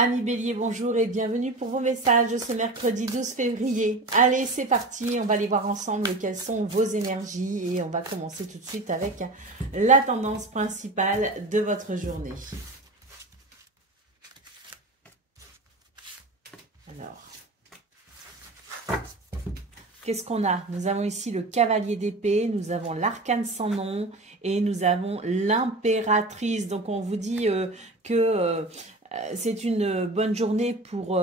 Amis Bélier, bonjour et bienvenue pour vos messages de ce mercredi 12 février. Allez, c'est parti, on va aller voir ensemble quelles sont vos énergies et on va commencer tout de suite avec la tendance principale de votre journée. Alors, qu'est-ce qu'on a? Nous avons ici le cavalier d'épée, nous avons l'arcane sans nom et nous avons l'impératrice. Donc on vous dit que c'est une bonne journée pour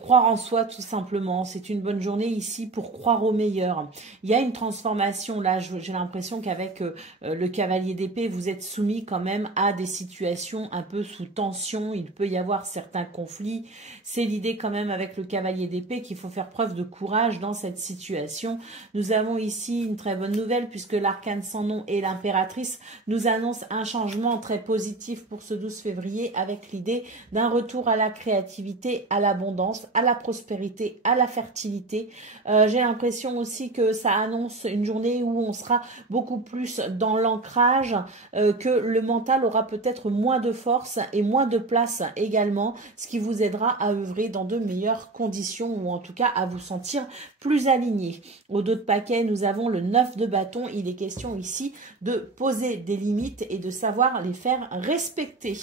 croire en soi tout simplement. C'est une bonne journée ici pour croire au meilleur. Il y a une transformation là, j'ai l'impression qu'avec le cavalier d'épée, vous êtes soumis quand même à des situations un peu sous tension. Il peut y avoir certains conflits. C'est l'idée quand même avec le cavalier d'épée qu'il faut faire preuve de courage dans cette situation. Nous avons ici une très bonne nouvelle puisque l'arcane sans nom et l'impératrice nous annoncent un changement très positif pour ce 12 février avec l'idée d'un retour à la créativité, à l'abondance, à la prospérité, à la fertilité. J'ai l'impression aussi que ça annonce une journée où on sera beaucoup plus dans l'ancrage, que le mental aura peut-être moins de force et moins de place également, ce qui vous aidera à œuvrer dans de meilleures conditions ou en tout cas à vous sentir plus aligné. Au dos de paquet, nous avons le 9 de bâton. Il est question ici de poser des limites et de savoir les faire respecter.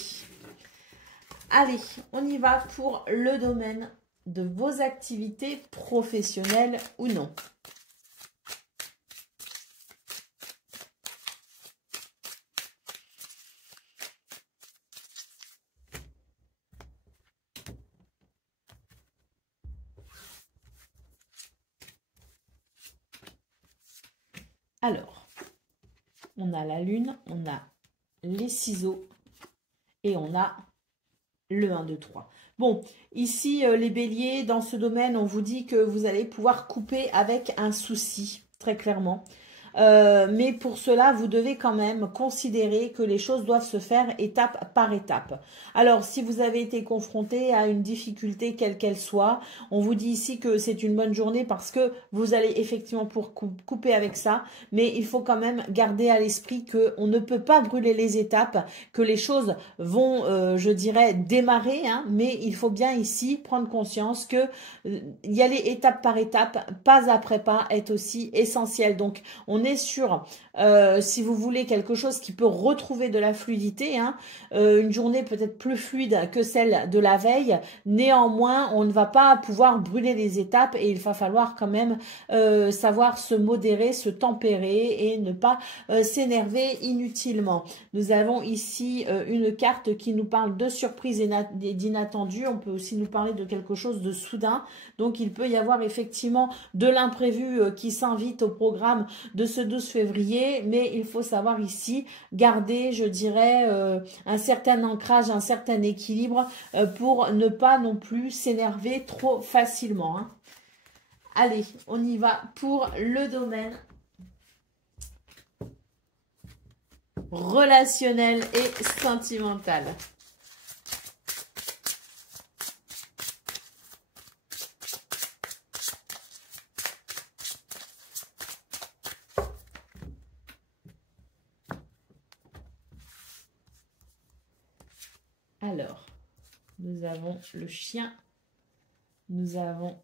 Allez, on y va pour le domaine de vos activités professionnelles ou non. Alors, on a la lune, on a les ciseaux et on a le 1, 2, 3. Bon, ici, les béliers, dans ce domaine, on vous dit que vous allez pouvoir couper avec un souci, très clairement. Mais pour cela, vous devez quand même considérer que les choses doivent se faire étape par étape. Alors, si vous avez été confronté à une difficulté quelle qu'elle soit, on vous dit ici que c'est une bonne journée parce que vous allez effectivement pour couper avec ça, mais il faut quand même garder à l'esprit qu'on ne peut pas brûler les étapes, que les choses vont, je dirais, démarrer, hein, mais il faut bien ici prendre conscience que y aller étape par étape, pas après pas, est aussi essentiel. Donc, on est sur, si vous voulez, quelque chose qui peut retrouver de la fluidité, hein, une journée peut-être plus fluide que celle de la veille. Néanmoins, on ne va pas pouvoir brûler les étapes et il va falloir quand même savoir se modérer, se tempérer et ne pas s'énerver inutilement. Nous avons ici une carte qui nous parle de surprise et d'inattendu. On peut aussi nous parler de quelque chose de soudain. Donc, il peut y avoir effectivement de l'imprévu qui s'invite au programme de ce 12 février, mais il faut savoir ici garder, je dirais, un certain ancrage, un certain équilibre pour ne pas non plus s'énerver trop facilement, hein. Allez, on y va pour le domaine relationnel et sentimental. Alors, nous avons le chien, nous avons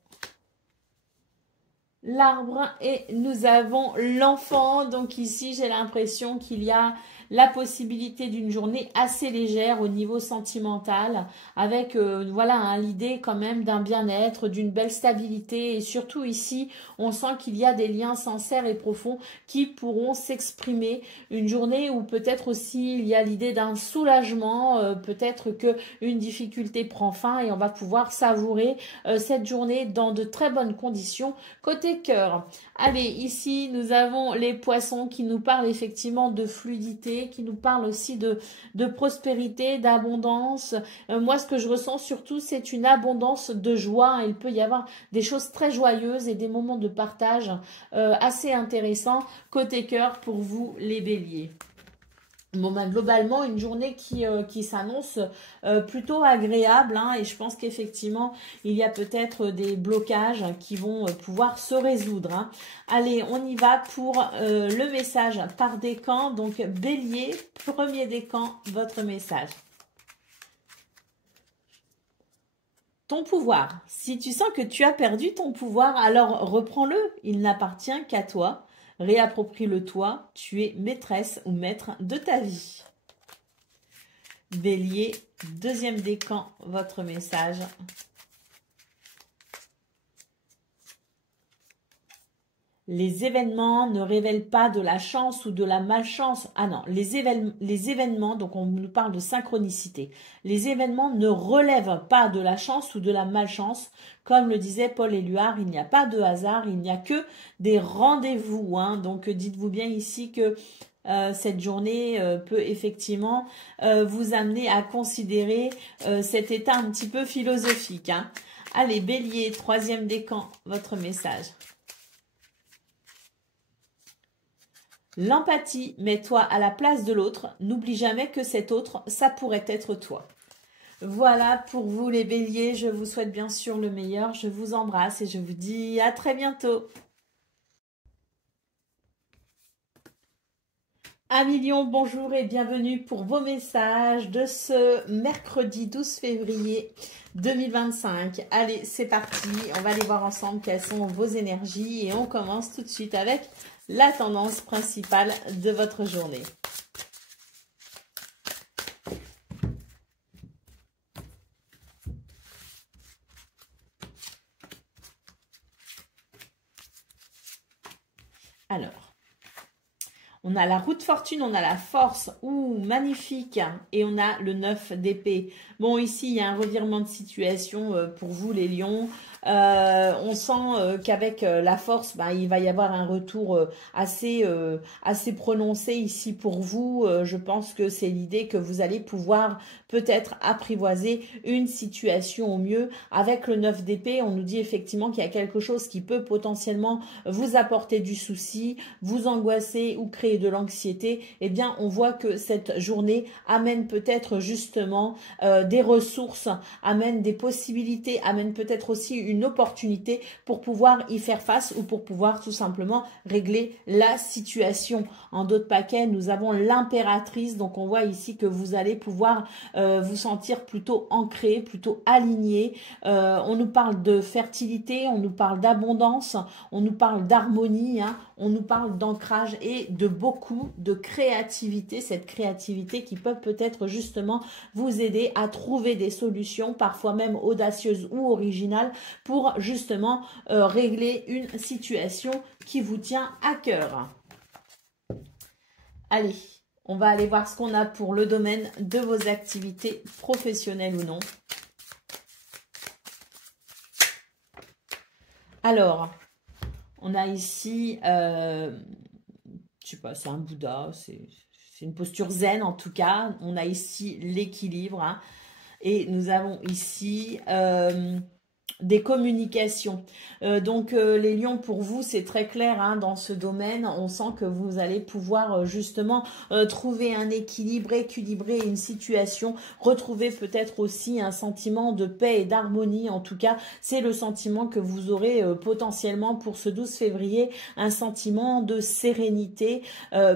l'arbre et nous avons l'enfant. Donc ici, j'ai l'impression qu'il y a la possibilité d'une journée assez légère au niveau sentimental avec voilà, hein, l'idée quand même d'un bien-être, d'une belle stabilité et surtout ici, on sent qu'il y a des liens sincères et profonds qui pourront s'exprimer. Une journée où peut-être aussi il y a l'idée d'un soulagement, peut-être que une difficulté prend fin et on va pouvoir savourer cette journée dans de très bonnes conditions. Côté cœur, allez, ici nous avons les poissons qui nous parlent effectivement de fluidité, qui nous parlent aussi de prospérité, d'abondance. Moi, ce que je ressens surtout, c'est une abondance de joie. Il peut y avoir des choses très joyeuses et des moments de partage assez intéressants. Côté cœur pour vous, les béliers. Bon, ben, globalement, une journée qui s'annonce plutôt agréable, hein, et je pense qu'effectivement, il y a peut-être des blocages qui vont pouvoir se résoudre, hein. Allez, on y va pour le message par décan. Donc, bélier, premier décan, votre message. ton pouvoir. Si tu sens que tu as perdu ton pouvoir, alors reprends-le. Il n'appartient qu'à toi. Réapproprie-le toi. Tu es maîtresse ou maître de ta vie. Bélier, deuxième décan, votre message. Les événements ne révèlent pas de la chance ou de la malchance. Ah non, les événements, donc on nous parle de synchronicité. Les événements ne relèvent pas de la chance ou de la malchance. Comme le disait Paul Éluard, il n'y a pas de hasard, il n'y a que des rendez-vous. Hein. Donc dites-vous bien ici que cette journée peut effectivement vous amener à considérer cet état un petit peu philosophique. Hein. Allez, Bélier, troisième décan, votre message. L'empathie, mets-toi à la place de l'autre. N'oublie jamais que cet autre, ça pourrait être toi. Voilà pour vous les béliers. Je vous souhaite bien sûr le meilleur. Je vous embrasse et je vous dis à très bientôt. Amis Lion, bonjour et bienvenue pour vos messages de ce mercredi 12 février 2025. Allez, c'est parti. On va aller voir ensemble quelles sont vos énergies et on commence tout de suite avec la tendance principale de votre journée. Alors, on a la roue de fortune, on a la force, magnifique, et on a le 9 d'épée. Bon, ici, il y a un revirement de situation pour vous, les lions. On sent qu'avec la force, il va y avoir un retour assez prononcé ici pour vous. Je pense que c'est l'idée que vous allez pouvoir peut-être apprivoiser une situation au mieux. Avec le 9 d'épée, on nous dit effectivement qu'il y a quelque chose qui peut potentiellement vous apporter du souci, vous angoisser ou créer de l'anxiété. Eh bien, on voit que cette journée amène peut-être justement des ressources, amène des possibilités, amène peut-être aussi une opportunité pour pouvoir y faire face ou pour pouvoir tout simplement régler la situation. En d'autres paquets, nous avons l'impératrice. Donc, on voit ici que vous allez pouvoir vous sentir plutôt ancré, plutôt aligné. On nous parle de fertilité, on nous parle d'abondance, on nous parle d'harmonie, hein, on nous parle d'ancrage et de beaucoup de créativité. Cette créativité qui peut peut-être justement vous aider à trouver des solutions, parfois même audacieuses ou originales, pour justement régler une situation qui vous tient à cœur. Allez, on va aller voir ce qu'on a pour le domaine de vos activités professionnelles ou non. Alors, on a ici, je sais pas, c'est un Bouddha, c'est une posture zen en tout cas. On a ici l'équilibre, hein, et nous avons ici des communications. Donc les lions, pour vous, c'est très clair, hein, dans ce domaine. On sent que vous allez pouvoir justement trouver un équilibre, équilibrer une situation, retrouver peut-être aussi un sentiment de paix et d'harmonie. En tout cas, c'est le sentiment que vous aurez potentiellement pour ce 12 février, un sentiment de sérénité,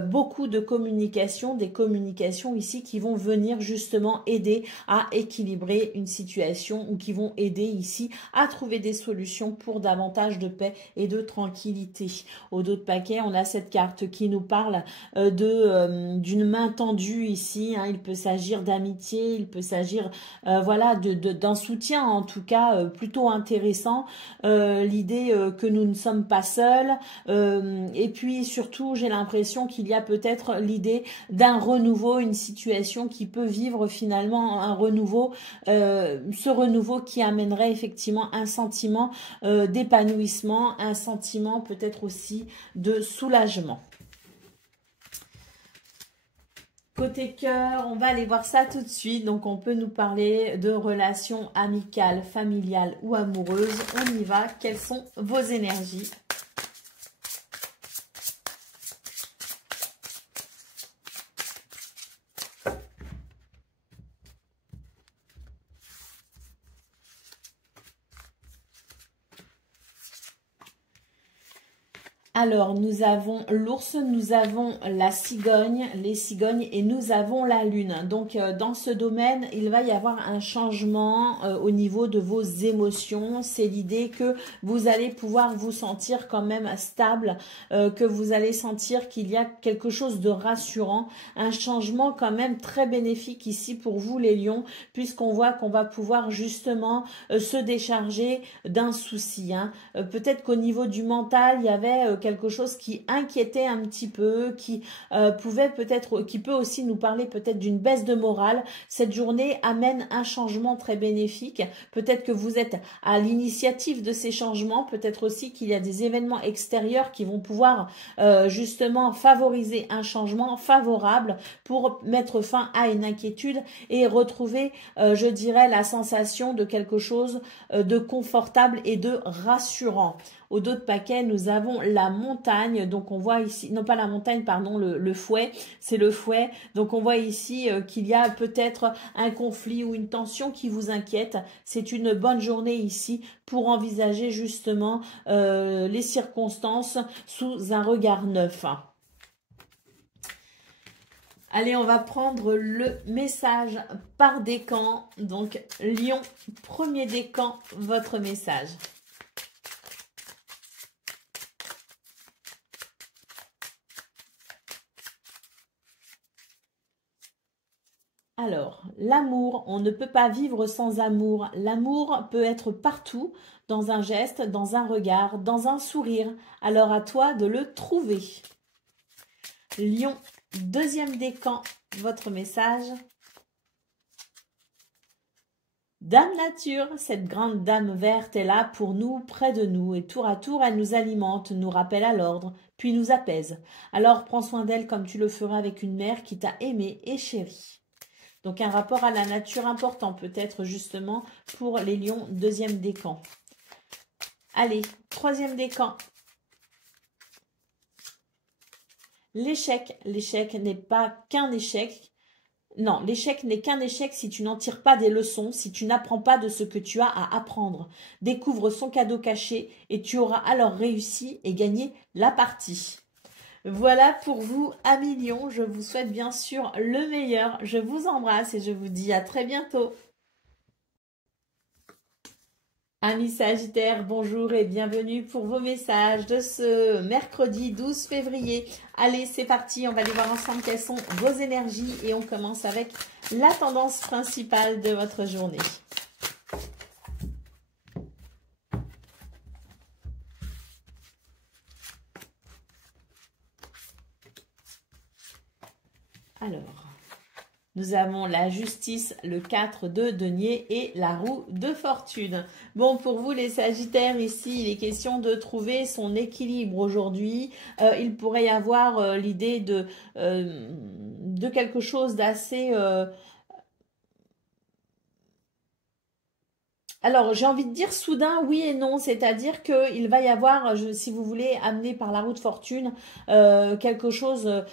beaucoup de communication, des communications ici qui vont venir justement aider à équilibrer une situation ou qui vont aider ici à trouver des solutions pour davantage de paix et de tranquillité. Au dos de paquet, on a cette carte qui nous parle d'une main tendue ici, hein. Il peut s'agir d'amitié, il peut s'agir voilà, d'un soutien en tout cas plutôt intéressant. L'idée que nous ne sommes pas seuls, et puis surtout j'ai l'impression qu'il y a peut-être l'idée d'un renouveau, une situation qui peut vivre finalement un renouveau, ce renouveau qui amènerait effectivement un sentiment d'épanouissement, un sentiment peut-être aussi de soulagement. Côté cœur, on va aller voir ça tout de suite. Donc, on peut nous parler de relations amicales, familiales ou amoureuses. On y va. Quelles sont vos énergies ? Alors, nous avons l'ours, nous avons la cigogne, les cigognes et nous avons la lune. Donc, dans ce domaine, il va y avoir un changement au niveau de vos émotions. C'est l'idée que vous allez pouvoir vous sentir quand même stable, que vous allez sentir qu'il y a quelque chose de rassurant, un changement quand même très bénéfique ici pour vous les lions, puisqu'on voit qu'on va pouvoir justement se décharger d'un souci. Hein. Peut-être qu'au niveau du mental, il y avait quelque chose qui inquiétait un petit peu, qui qui peut aussi nous parler peut-être d'une baisse de morale. Cette journée amène un changement très bénéfique. Peut-être que vous êtes à l'initiative de ces changements. Peut-être aussi qu'il y a des événements extérieurs qui vont pouvoir justement favoriser un changement favorable pour mettre fin à une inquiétude et retrouver, je dirais, la sensation de quelque chose de confortable et de rassurant. Au dos de paquet, nous avons la montagne. Donc, on voit ici, non pas la montagne, pardon, le fouet, c'est le fouet. Donc, on voit ici qu'il y a peut-être un conflit ou une tension qui vous inquiète. C'est une bonne journée ici pour envisager justement les circonstances sous un regard neuf. Allez, on va prendre le message par décan. Donc, Lion, premier décan, votre message. Alors, l'amour, on ne peut pas vivre sans amour. L'amour peut être partout, dans un geste, dans un regard, dans un sourire. Alors, à toi de le trouver. Lion, deuxième décan, votre message. Dame Nature, cette grande dame verte est là pour nous, près de nous, et tour à tour, elle nous alimente, nous rappelle à l'ordre, puis nous apaise. Alors, prends soin d'elle comme tu le feras avec une mère qui t'a aimé et chéri. Donc, un rapport à la nature important, peut-être justement pour les lions, deuxième décan. Allez, troisième décan. L'échec. L'échec n'est pas qu'un échec. Non, l'échec n'est qu'un échec si tu n'en tires pas des leçons, si tu n'apprends pas de ce que tu as à apprendre. Découvre son cadeau caché et tu auras alors réussi et gagné la partie. Voilà pour vous, amis Lions. Je vous souhaite bien sûr le meilleur. Je vous embrasse et je vous dis à très bientôt. Amis Sagittaires, bonjour et bienvenue pour vos messages de ce mercredi 12 février. Allez, c'est parti, on va aller voir ensemble quelles sont vos énergies et on commence avec la tendance principale de votre journée. Alors, nous avons la justice, le 4 de denier et la roue de fortune. Bon, pour vous les Sagittaires, ici, il est question de trouver son équilibre aujourd'hui. Il pourrait y avoir l'idée de quelque chose d'assez... Alors, j'ai envie de dire soudain, oui et non, c'est-à-dire qu'il va y avoir, si vous voulez, amené par la roue de fortune, quelque chose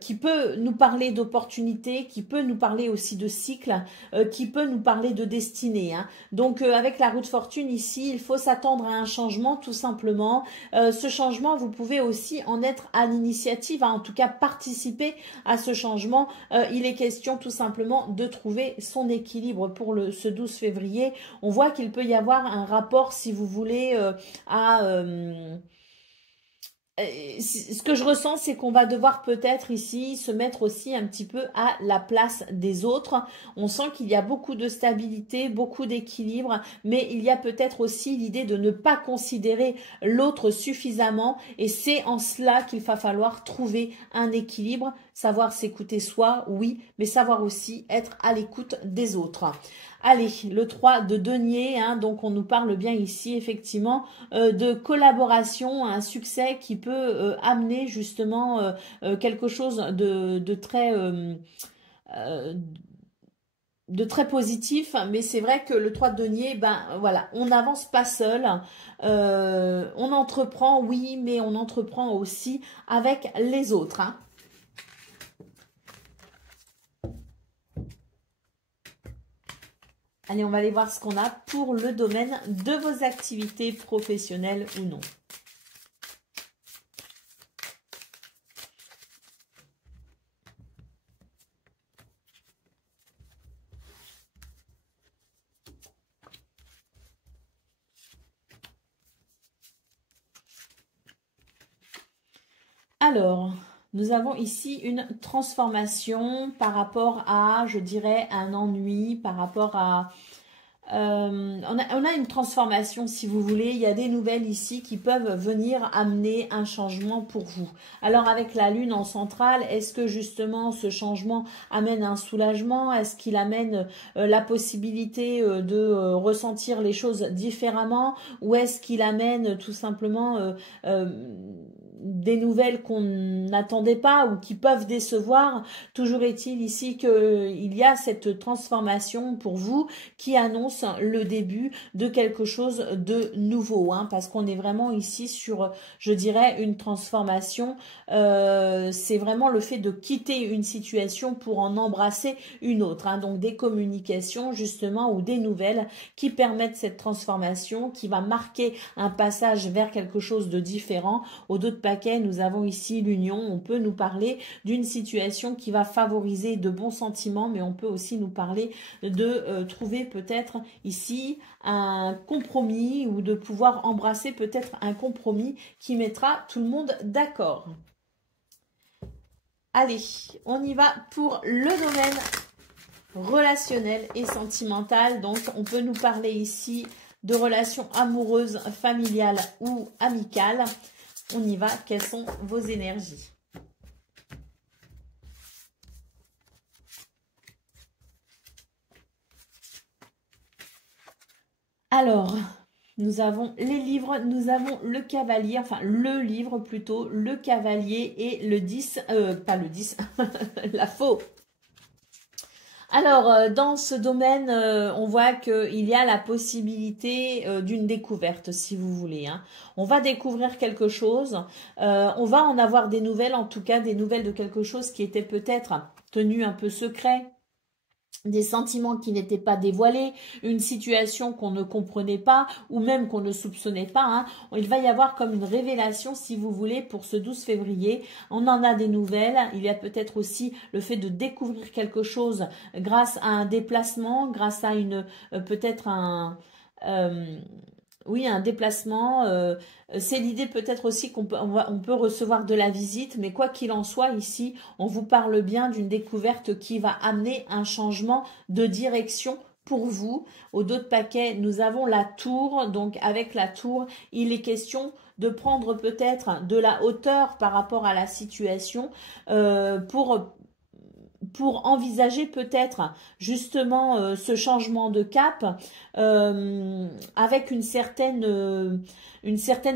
qui peut nous parler d'opportunité, qui peut nous parler aussi de cycle, qui peut nous parler de destinée. Hein. Donc, avec la roue de fortune ici, il faut s'attendre à un changement tout simplement. Ce changement, vous pouvez aussi en être à l'initiative, hein, en tout cas participer à ce changement. Il est question tout simplement de trouver son équilibre pour ce 12 février. On voit qu'il peut y avoir un rapport, si vous voulez, ce que je ressens, c'est qu'on va devoir peut-être ici se mettre aussi un petit peu à la place des autres. On sent qu'il y a beaucoup de stabilité, beaucoup d'équilibre, mais il y a peut-être aussi l'idée de ne pas considérer l'autre suffisamment. Et c'est en cela qu'il va falloir trouver un équilibre, savoir s'écouter soi, oui, mais savoir aussi être à l'écoute des autres. Allez, le 3 de denier, hein, donc on nous parle bien ici effectivement de collaboration, un succès qui peut amener justement quelque chose de très positif, mais c'est vrai que le 3 de denier, ben voilà, on n'avance pas seul, on entreprend, oui, mais on entreprend aussi avec les autres, hein. Allez, on va aller voir ce qu'on a pour le domaine de vos activités professionnelles ou non. Alors, nous avons ici une transformation par rapport à, je dirais, un ennui, par rapport à... on a une transformation, si vous voulez. Il y a des nouvelles ici qui peuvent venir amener un changement pour vous. Alors, avec la lune en centrale, est-ce que justement ce changement amène un soulagement? Est-ce qu'il amène la possibilité de ressentir les choses différemment? Ou est-ce qu'il amène tout simplement des nouvelles qu'on n'attendait pas ou qui peuvent décevoir? Toujours est-il ici qu'il y a cette transformation pour vous qui annonce le début de quelque chose de nouveau, hein, parce qu'on est vraiment ici sur, je dirais, une transformation. C'est vraiment le fait de quitter une situation pour en embrasser une autre, hein, donc des communications justement ou des nouvelles qui permettent cette transformation, qui va marquer un passage vers quelque chose de différent. Au dos de paquet, nous avons ici l'union. On peut nous parler d'une situation qui va favoriser de bons sentiments, mais on peut aussi nous parler de trouver peut-être ici un compromis ou de pouvoir embrasser peut-être un compromis qui mettra tout le monde d'accord. Allez, on y va pour le domaine relationnel et sentimental. Donc, on peut nous parler ici de relations amoureuses, familiales ou amicales. On y va. Quelles sont vos énergies? Alors, nous avons les livres, nous avons le cavalier, enfin le livre plutôt, le cavalier et le 10, pas le 10, la faux. Alors, dans ce domaine, on voit qu'il y a la possibilité d'une découverte, si vous voulez, hein. On va découvrir quelque chose, on va en avoir des nouvelles, en tout cas des nouvelles de quelque chose qui était peut-être tenu un peu secret, des sentiments qui n'étaient pas dévoilés, une situation qu'on ne comprenait pas ou même qu'on ne soupçonnait pas, hein. Il va y avoir comme une révélation, si vous voulez, pour ce 12 février. On en a des nouvelles. Il y a peut-être aussi le fait de découvrir quelque chose grâce à un déplacement, grâce à une peut-être un... oui, un déplacement. C'est l'idée peut-être aussi qu'on peut, on peut recevoir de la visite, mais quoi qu'il en soit, ici, on vous parle bien d'une découverte qui va amener un changement de direction pour vous. Au dos de paquet, nous avons la tour. Donc, avec la tour, il est question de prendre peut-être de la hauteur par rapport à la situation pour envisager peut-être justement ce changement de cap avec une certaine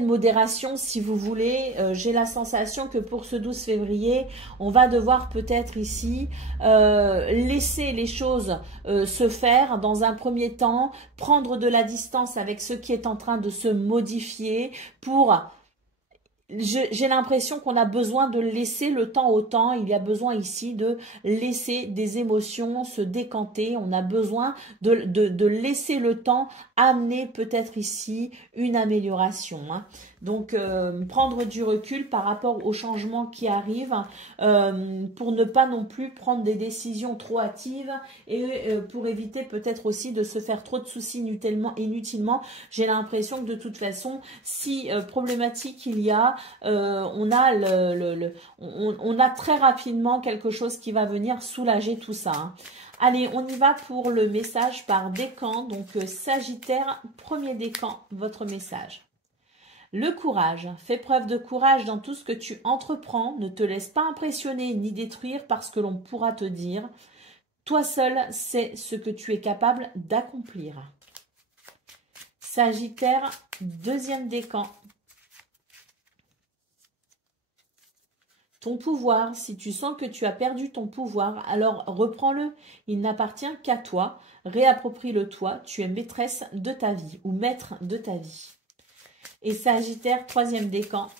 modération, si vous voulez. J'ai la sensation que pour ce 12 février, on va devoir peut-être ici laisser les choses se faire dans un premier temps, prendre de la distance avec ce qui est en train de se modifier pour... J'ai l'impression qu'on a besoin de laisser le temps au temps. Il y a besoin ici de laisser des émotions se décanter. On a besoin de laisser le temps amener peut-être ici une amélioration, hein. Donc, prendre du recul par rapport aux changements qui arrivent pour ne pas non plus prendre des décisions trop hâtives et pour éviter peut-être aussi de se faire trop de soucis inutilement. J'ai l'impression que de toute façon, si problématique il y a, on a très rapidement quelque chose qui va venir soulager tout ça, hein. Allez, on y va pour le message par décan. Donc, Sagittaire, premier décan, votre message. Le courage. Fais preuve de courage dans tout ce que tu entreprends. Ne te laisse pas impressionner ni détruire par ce que l'on pourra te dire. Toi seul sais ce que tu es capable d'accomplir. Sagittaire, deuxième décan. Ton pouvoir, si tu sens que tu as perdu ton pouvoir, alors reprends-le. Il n'appartient qu'à toi. Réapproprie-le toi. Tu es maîtresse de ta vie ou maître de ta vie. Et Sagittaire, troisième décan.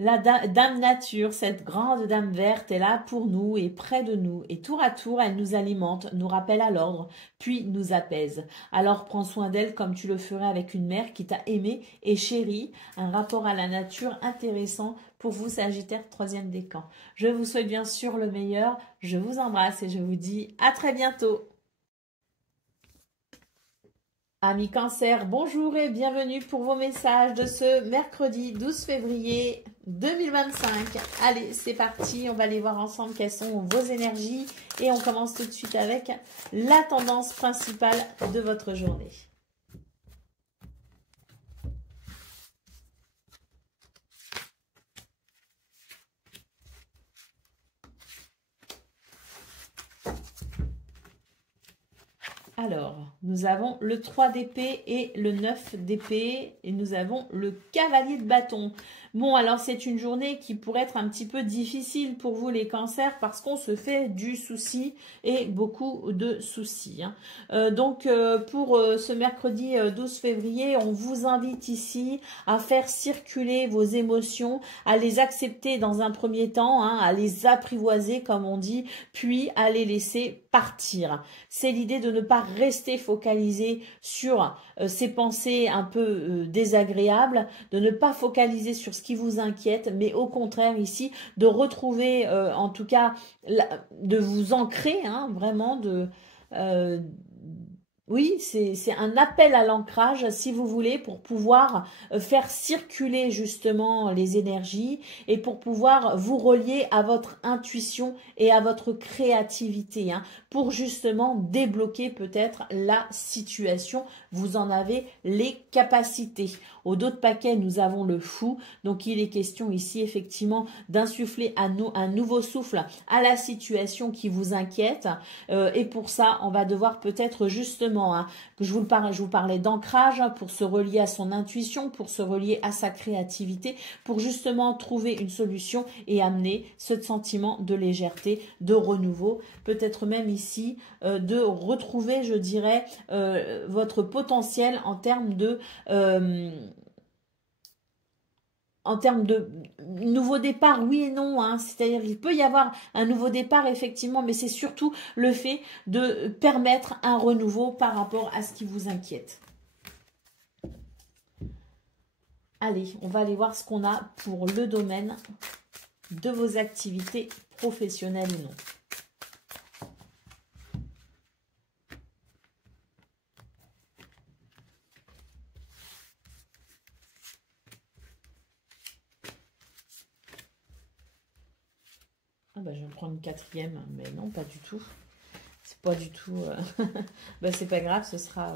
La dame nature, cette grande dame verte, est là pour nous et près de nous. Et tour à tour, elle nous alimente, nous rappelle à l'ordre, puis nous apaise. Alors prends soin d'elle comme tu le ferais avec une mère qui t'a aimé et chéri. Un rapport à la nature intéressant pour vous, Sagittaire, troisième décan. Je vous souhaite bien sûr le meilleur. Je vous embrasse et je vous dis à très bientôt. Amis Cancer, bonjour et bienvenue pour vos messages de ce mercredi 12 février 2025. Allez, c'est parti, on va aller voir ensemble quelles sont vos énergies et on commence tout de suite avec la tendance principale de votre journée. Alors, nous avons le 3 d'épée et le 9 d'épée et nous avons le cavalier de bâton. Bon, alors c'est une journée qui pourrait être un petit peu difficile pour vous les cancers parce qu'on se fait du souci et beaucoup de soucis. Pour ce mercredi 12 février, on vous invite ici à faire circuler vos émotions, à les accepter dans un premier temps, à les apprivoiser comme on dit, puis à les laisser partir. C'est l'idée de ne pas rester focalisé sur ces pensées un peu désagréables, de ne pas focaliser sur ce qui vous inquiète, mais au contraire ici, de retrouver, en tout cas, de vous ancrer, vraiment, oui, c'est un appel à l'ancrage, si vous voulez, pour pouvoir faire circuler justement les énergies et pour pouvoir vous relier à votre intuition et à votre créativité, pour justement débloquer peut-être la situation. Vous en avez les capacités. Au dos de paquet, nous avons le fou. Donc, il est question ici, effectivement, d'insuffler un nouveau souffle à la situation qui vous inquiète. Et pour ça, on va devoir peut-être justement, que je vous parlais d'ancrage, pour se relier à son intuition, pour se relier à sa créativité, pour justement trouver une solution et amener ce sentiment de légèreté, de renouveau, peut-être même ici, de retrouver, je dirais, votre potentiel en termes de nouveau départ, oui et non, c'est-à-dire il peut y avoir un nouveau départ effectivement, mais c'est surtout le fait de permettre un renouveau par rapport à ce qui vous inquiète. Allez, on va aller voir ce qu'on a pour le domaine de vos activités professionnelles ou non. Ah bah, je vais prendre une quatrième, mais non, pas du tout. C'est pas du tout... bah, c'est pas grave, ce sera...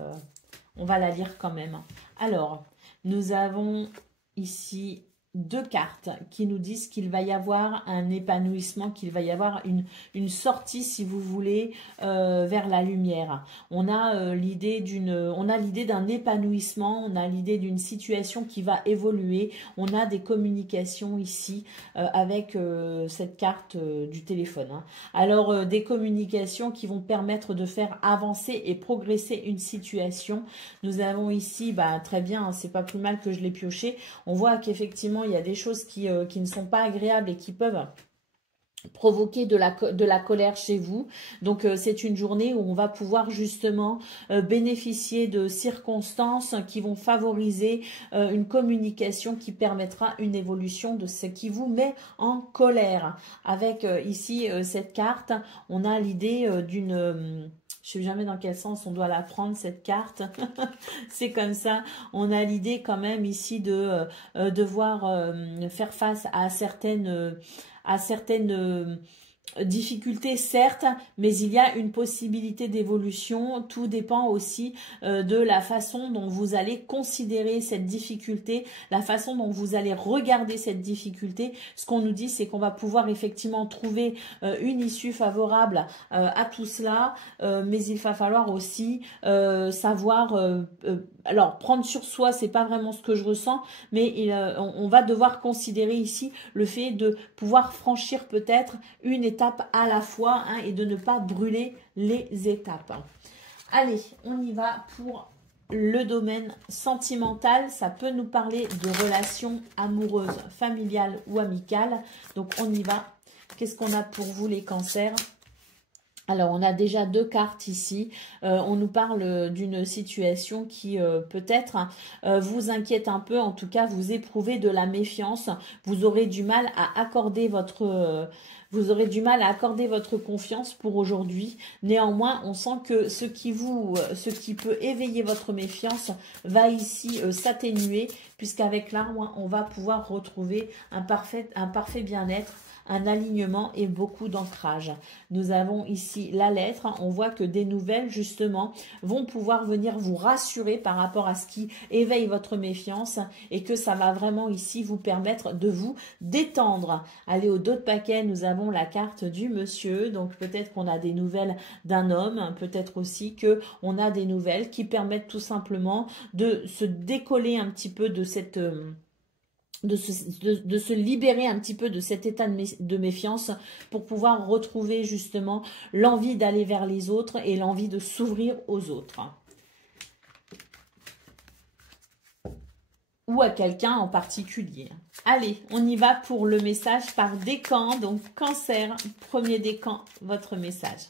on va la lire quand même. Alors, nous avons ici 2 cartes qui nous disent qu'il va y avoir un épanouissement, qu'il va y avoir une sortie, si vous voulez, vers la lumière. On a l'idée d'un épanouissement, on a l'idée d'une situation qui va évoluer, on a des communications ici avec cette carte du téléphone. Alors, des communications qui vont permettre de faire avancer et progresser une situation. Nous avons ici, très bien, c'est pas plus mal que je l'ai pioché, on voit qu'effectivement, il y a des choses qui ne sont pas agréables et qui peuvent provoquer de la colère chez vous. Donc c'est une journée où on va pouvoir justement bénéficier de circonstances qui vont favoriser une communication qui permettra une évolution de ce qui vous met en colère. Avec ici cette carte, on a l'idée d'une... je ne sais jamais dans quel sens on doit la prendre, cette carte. C'est comme ça. On a l'idée quand même ici de devoir faire face à certaines difficultés, certes, mais il y a une possibilité d'évolution. Tout dépend aussi de la façon dont vous allez considérer cette difficulté, la façon dont vous allez regarder cette difficulté. Ce qu'on nous dit, c'est qu'on va pouvoir effectivement trouver une issue favorable à tout cela, mais il va falloir aussi savoir... alors, prendre sur soi, c'est pas vraiment ce que je ressens, mais on va devoir considérer ici le fait de pouvoir franchir peut-être une étape à la fois et de ne pas brûler les étapes. Allez, on y va pour le domaine sentimental. Ça peut nous parler de relations amoureuses, familiales ou amicales. Donc, on y va. Qu'est-ce qu'on a pour vous les cancers ? Alors, on a déjà 2 cartes ici. On nous parle d'une situation qui peut-être vous inquiète un peu. En tout cas, vous éprouvez de la méfiance. Vous aurez du mal à accorder votre Vous aurez du mal à accorder votre confiance pour aujourd'hui. Néanmoins, on sent que ce qui peut éveiller votre méfiance va ici s'atténuer, puisqu'avec l'arbre, on va pouvoir retrouver un parfait bien-être, un alignement et beaucoup d'ancrage. Nous avons ici la lettre. On voit que des nouvelles, justement, vont pouvoir venir vous rassurer par rapport à ce qui éveille votre méfiance et que ça va vraiment ici vous permettre de vous détendre. Allez, au dos de paquet, nous avons la carte du monsieur. Donc, peut-être qu'on a des nouvelles d'un homme. Peut-être aussi qu'on a des nouvelles qui permettent tout simplement de se décoller un petit peu de cette... De se libérer un petit peu de cet état de méfiance pour pouvoir retrouver justement l'envie d'aller vers les autres et l'envie de s'ouvrir aux autres. Ou à quelqu'un en particulier. Allez, on y va pour le message par décan. Donc, Cancer, premier décan, votre message.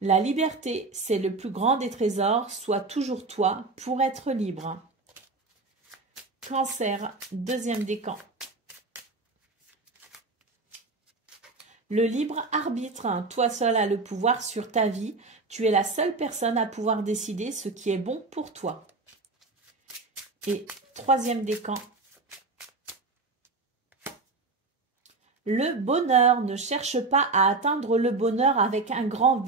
La liberté, c'est le plus grand des trésors. Sois toujours toi pour être libre. Cancer, deuxième décan. Le libre arbitre, toi seul as le pouvoir sur ta vie. Tu es la seule personne à pouvoir décider ce qui est bon pour toi. Et troisième décan. Le bonheur, ne cherche pas à atteindre le bonheur avec un grand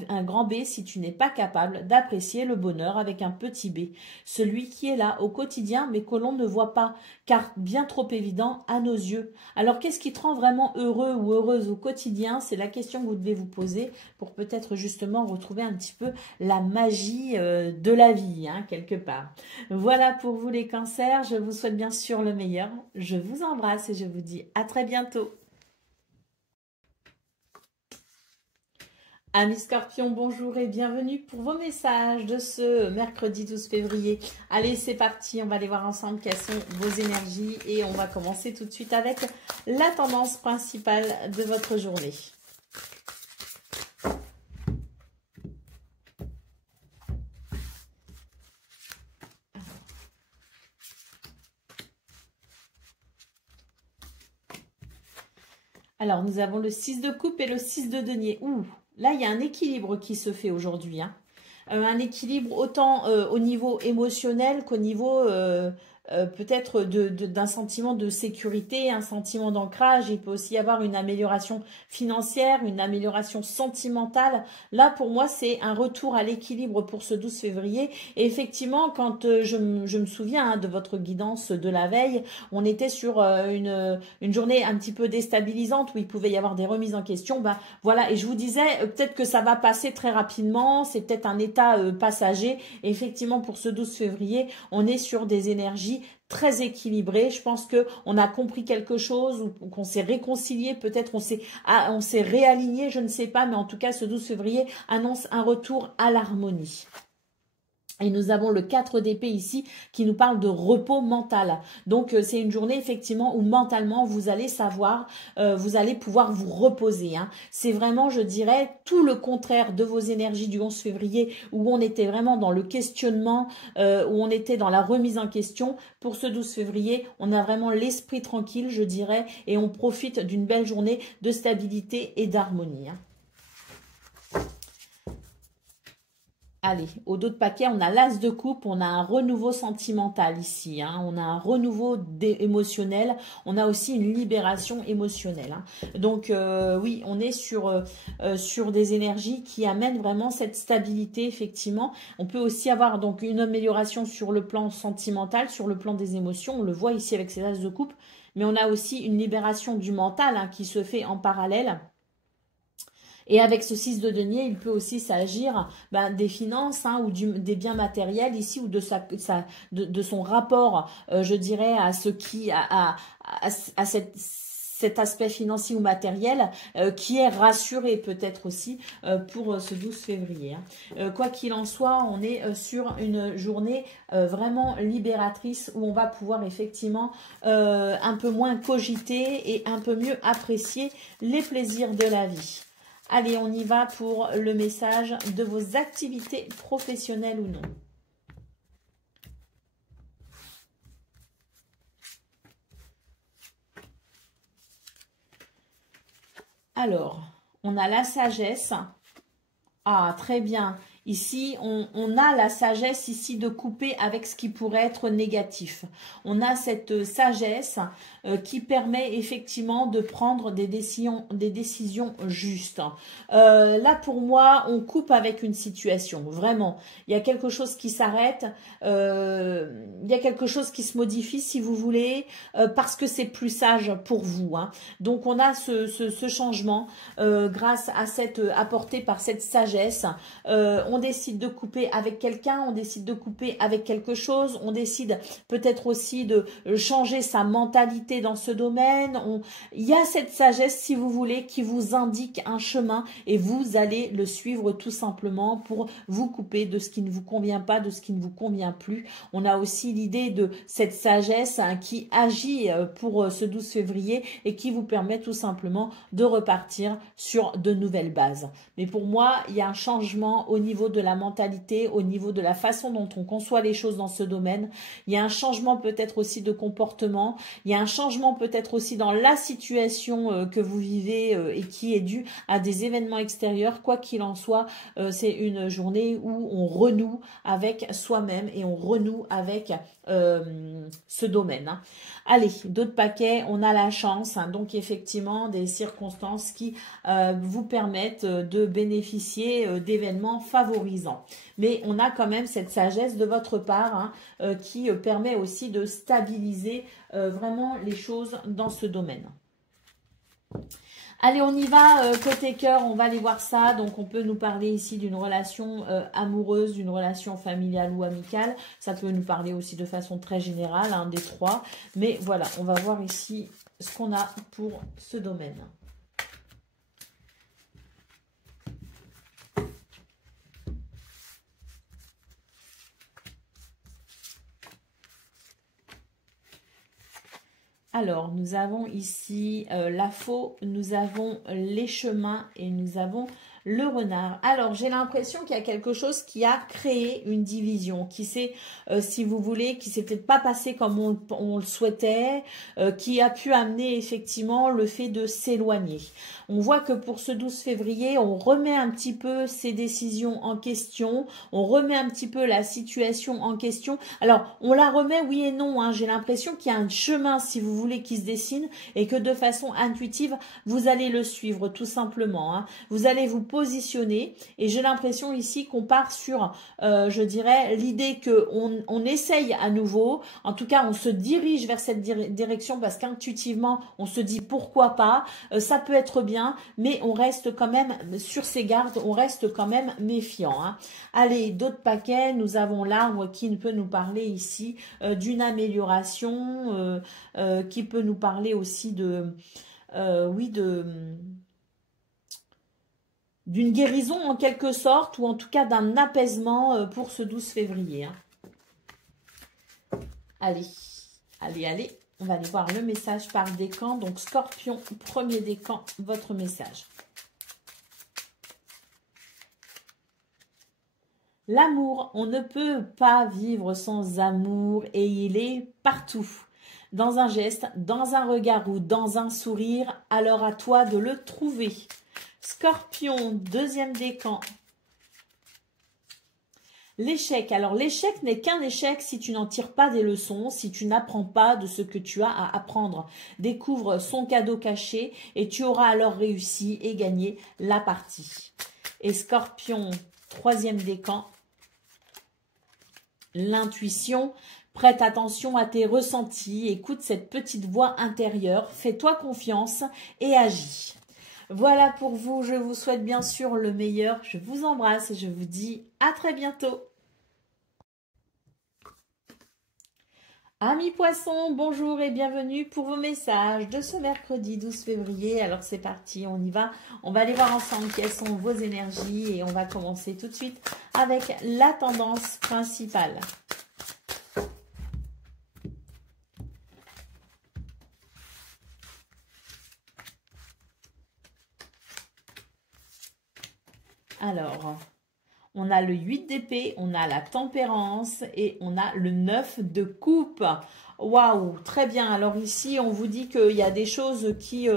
B si tu n'es pas capable d'apprécier le bonheur avec un petit b. Celui qui est là au quotidien mais que l'on ne voit pas car bien trop évident à nos yeux. Alors qu'est-ce qui te rend vraiment heureux ou heureuse au quotidien? C'est la question que vous devez vous poser pour peut-être justement retrouver un petit peu la magie de la vie, hein, quelque part. Voilà pour vous les cancers, je vous souhaite bien sûr le meilleur. Je vous embrasse et je vous dis à très bientôt. Amis Scorpions, bonjour et bienvenue pour vos messages de ce mercredi 12 février. Allez, c'est parti, on va aller voir ensemble quelles sont vos énergies et on va commencer tout de suite avec la tendance principale de votre journée. Alors, nous avons le 6 de coupe et le 6 de denier. Ouh, là, il y a un équilibre qui se fait aujourd'hui. Hein. Un équilibre autant au niveau émotionnel qu'au niveau peut-être d'un sentiment de sécurité, un sentiment d'ancrage. Il peut aussi y avoir une amélioration financière, une amélioration sentimentale. Là, pour moi, c'est un retour à l'équilibre pour ce 12 février. Et effectivement, quand je me souviens hein, de votre guidance de la veille, on était sur une journée un petit peu déstabilisante où il pouvait y avoir des remises en question. Ben, voilà, et je vous disais, peut-être que ça va passer très rapidement, c'est peut-être un état passager. Et effectivement, pour ce 12 février, on est sur des énergies très équilibrées. Je pense qu'on a compris quelque chose, ou qu'on s'est réconcilié, peut-être on s'est réaligné, je ne sais pas, mais en tout cas, ce 12 février annonce un retour à l'harmonie. Et nous avons le 4 d'épée ici qui nous parle de repos mental. Donc, c'est une journée effectivement où mentalement, vous allez savoir, vous allez pouvoir vous reposer. Hein. C'est vraiment, je dirais, tout le contraire de vos énergies du 11 février où on était vraiment dans le questionnement, où on était dans la remise en question. Pour ce 12 février, on a vraiment l'esprit tranquille, je dirais, et on profite d'une belle journée de stabilité et d'harmonie. Hein. Allez, au dos de paquet, on a l'as de coupe, on a un renouveau sentimental ici, hein, on a un renouveau émotionnel, on a aussi une libération émotionnelle. Hein. Donc oui, on est sur des énergies qui amènent vraiment cette stabilité, effectivement. On peut aussi avoir donc une amélioration sur le plan sentimental, sur le plan des émotions, on le voit ici avec ces as de coupe, mais on a aussi une libération du mental hein, qui se fait en parallèle. Et avec ce 6 de denier, il peut aussi s'agir des finances hein, ou des biens matériels ici ou de son rapport, je dirais, à ce qui à cet aspect financier ou matériel qui est rassuré peut-être aussi pour ce 12 février. Hein. Quoi qu'il en soit, on est sur une journée vraiment libératrice où on va pouvoir effectivement un peu moins cogiter et un peu mieux apprécier les plaisirs de la vie. Allez, on y va pour le message de vos activités professionnelles ou non. Alors, on a la sagesse. Ah, très bien. Ici, on a la sagesse ici de couper avec ce qui pourrait être négatif. On a cette sagesse qui permet effectivement de prendre des décisions justes. Là, pour moi, on coupe avec une situation. Vraiment, il y a quelque chose qui s'arrête. Il y a quelque chose qui se modifie, si vous voulez, parce que c'est plus sage pour vous. Hein. Donc, on a ce changement grâce à apporté par cette sagesse. On décide de couper avec quelqu'un, on décide de couper avec quelque chose, on décide peut-être aussi de changer sa mentalité dans ce domaine. Il y a cette sagesse, si vous voulez, qui vous indique un chemin et vous allez le suivre tout simplement pour vous couper de ce qui ne vous convient pas, de ce qui ne vous convient plus. On a aussi l'idée de cette sagesse qui agit pour ce 12 février et qui vous permet tout simplement de repartir sur de nouvelles bases. Mais pour moi, il y a un changement au niveau de la mentalité, au niveau de la façon dont on conçoit les choses dans ce domaine. Il y a un changement peut-être aussi de comportement. Il y a un changement peut-être aussi dans la situation que vous vivez et qui est due à des événements extérieurs. Quoi qu'il en soit, c'est une journée où on renoue avec soi-même et on renoue avec ce domaine. Hein. Allez, d'autres paquets, on a la chance. Hein, donc effectivement, des circonstances qui vous permettent de bénéficier d'événements favorisants. Mais on a quand même cette sagesse de votre part hein, qui permet aussi de stabiliser vraiment les choses dans ce domaine. Allez, on y va, côté cœur, on va aller voir ça. Donc, on peut nous parler ici d'une relation amoureuse, d'une relation familiale ou amicale. Ça peut nous parler aussi de façon très générale, hein, des trois. Mais voilà, on va voir ici ce qu'on a pour ce domaine. Alors, nous avons ici la faux, nous avons les chemins et nous avons le renard. Alors, j'ai l'impression qu'il y a quelque chose qui a créé une division, qui s'est, si vous voulez, qui s'est peut-être pas passé comme on le souhaitait, qui a pu amener effectivement le fait de s'éloigner. On voit que pour ce 12 février, on remet un petit peu ces décisions en question, on remet un petit peu la situation en question. Alors, on la remet oui et non, hein. J'ai l'impression qu'il y a un chemin, si vous voulez, qui se dessine et que de façon intuitive, vous allez le suivre tout simplement. Hein. Vous allez vous positionner et j'ai l'impression ici qu'on part sur, je dirais, l'idée qu'on essaye à nouveau, en tout cas on se dirige vers cette direction parce qu'intuitivement on se dit pourquoi pas, ça peut être bien, mais on reste quand même sur ses gardes, on reste quand même méfiant. Hein. Allez, d'autres paquets, nous avons l'arbre qui peut nous parler ici d'une amélioration, qui peut nous parler aussi de, oui, d'une guérison en quelque sorte, ou en tout cas d'un apaisement pour ce 12 février. Hein. Allez, allez, allez, on va aller voir le message par décan. Donc Scorpion, premier décan, votre message. L'amour, on ne peut pas vivre sans amour et il est partout. Dans un geste, dans un regard ou dans un sourire, alors à toi de le trouver. Scorpion, deuxième décan. L'échec. Alors, l'échec n'est qu'un échec si tu n'en tires pas des leçons, si tu n'apprends pas de ce que tu as à apprendre. Découvre son cadeau caché et tu auras alors réussi et gagné la partie. Et Scorpion, troisième décan. L'intuition. Prête attention à tes ressentis. Écoute cette petite voix intérieure. Fais-toi confiance et agis. Voilà pour vous, je vous souhaite bien sûr le meilleur, je vous embrasse et je vous dis à très bientôt. Amis poissons, bonjour et bienvenue pour vos messages de ce mercredi 12 février. Alors c'est parti, on y va. On va aller voir ensemble quelles sont vos énergies et on va commencer tout de suite avec la tendance principale. Alors, on a le 8 d'épée, on a la tempérance et on a le 9 de coupe. Waouh, très bien. Alors ici, on vous dit qu'il y a des choses qui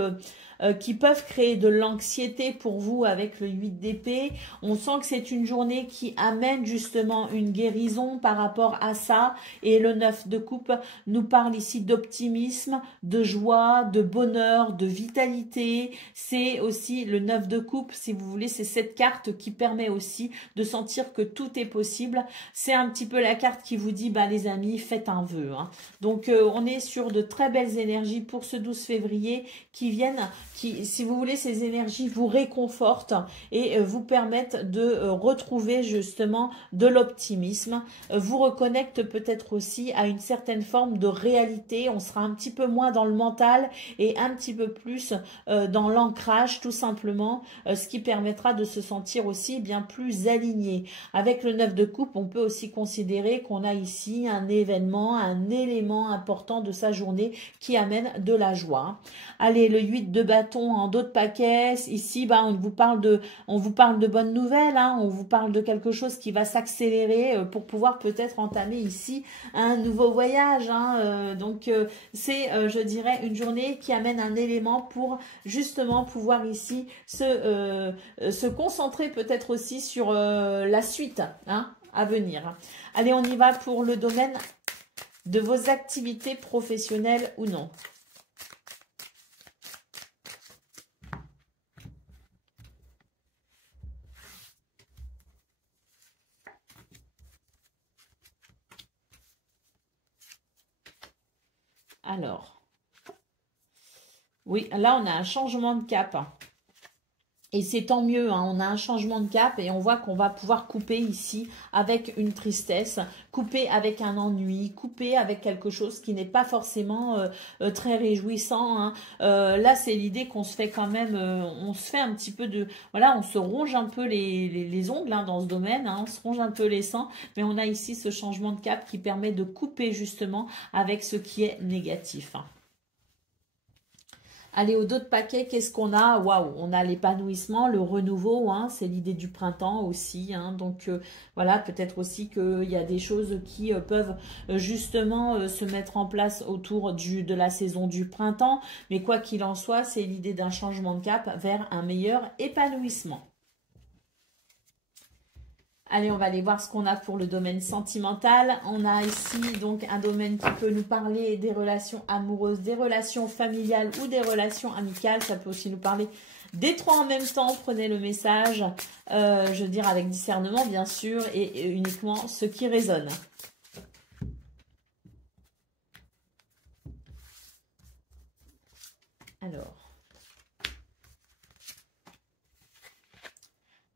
qui peuvent créer de l'anxiété pour vous avec le 8 d'épée. On sent que c'est une journée qui amène justement une guérison par rapport à ça. Et le 9 de coupe nous parle ici d'optimisme, de joie, de bonheur, de vitalité. C'est aussi le 9 de coupe, si vous voulez, c'est cette carte qui permet aussi de sentir que tout est possible. C'est un petit peu la carte qui vous dit, bah les amis, faites un vœu. Hein. Donc on est sur de très belles énergies pour ce 12 février qui viennent, qui, si vous voulez, ces énergies vous réconfortent et vous permettent de retrouver justement de l'optimisme, vous reconnecte peut-être aussi à une certaine forme de réalité. On sera un petit peu moins dans le mental et un petit peu plus dans l'ancrage tout simplement, ce qui permettra de se sentir aussi bien plus aligné. Avec le 9 de coupe, on peut aussi considérer qu'on a ici un événement, un élément important de sa journée qui amène de la joie. Allez, le 8 de bâton en dos de paquet, ici bah, on vous parle de bonnes nouvelles, hein, on vous parle de quelque chose qui va s'accélérer pour pouvoir peut-être entamer ici un nouveau voyage. Hein, donc c'est, je dirais, une journée qui amène un élément pour justement pouvoir ici se concentrer peut-être aussi sur la suite hein, à venir. Allez, on y va pour le domaine de vos activités professionnelles ou non. Alors, oui, là, on a un changement de cap. Et c'est tant mieux, hein, on a un changement de cap et on voit qu'on va pouvoir couper ici avec une tristesse, couper avec un ennui, couper avec quelque chose qui n'est pas forcément très réjouissant. Hein. Là, c'est l'idée qu'on se fait quand même, on se fait un petit peu de... Voilà, on se ronge un peu les ongles hein, dans ce domaine, hein, on se ronge un peu les sangs, mais on a ici ce changement de cap qui permet de couper justement avec ce qui est négatif. Hein. Allez, au dos de paquet, qu'est-ce qu'on a? Waouh, on a l'épanouissement, le renouveau, hein, c'est l'idée du printemps aussi. Hein, donc voilà, peut-être aussi qu'il y a des choses qui peuvent justement se mettre en place autour de la saison du printemps. Mais quoi qu'il en soit, c'est l'idée d'un changement de cap vers un meilleur épanouissement. Allez, on va aller voir ce qu'on a pour le domaine sentimental. On a ici donc un domaine qui peut nous parler des relations amoureuses, des relations familiales ou des relations amicales. Ça peut aussi nous parler des trois en même temps. Prenez le message, je veux dire avec discernement bien sûr, et uniquement ce qui résonne. Alors.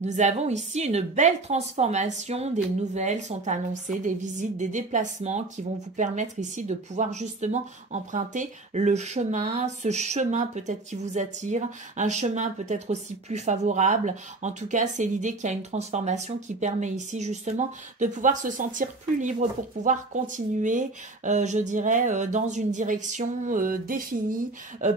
Nous avons ici une belle transformation, des nouvelles sont annoncées, des visites, des déplacements qui vont vous permettre ici de pouvoir justement emprunter le chemin, ce chemin peut-être qui vous attire, un chemin peut-être aussi plus favorable. En tout cas, c'est l'idée qu'il y a une transformation qui permet ici justement de pouvoir se sentir plus libre pour pouvoir continuer, je dirais, dans une direction définie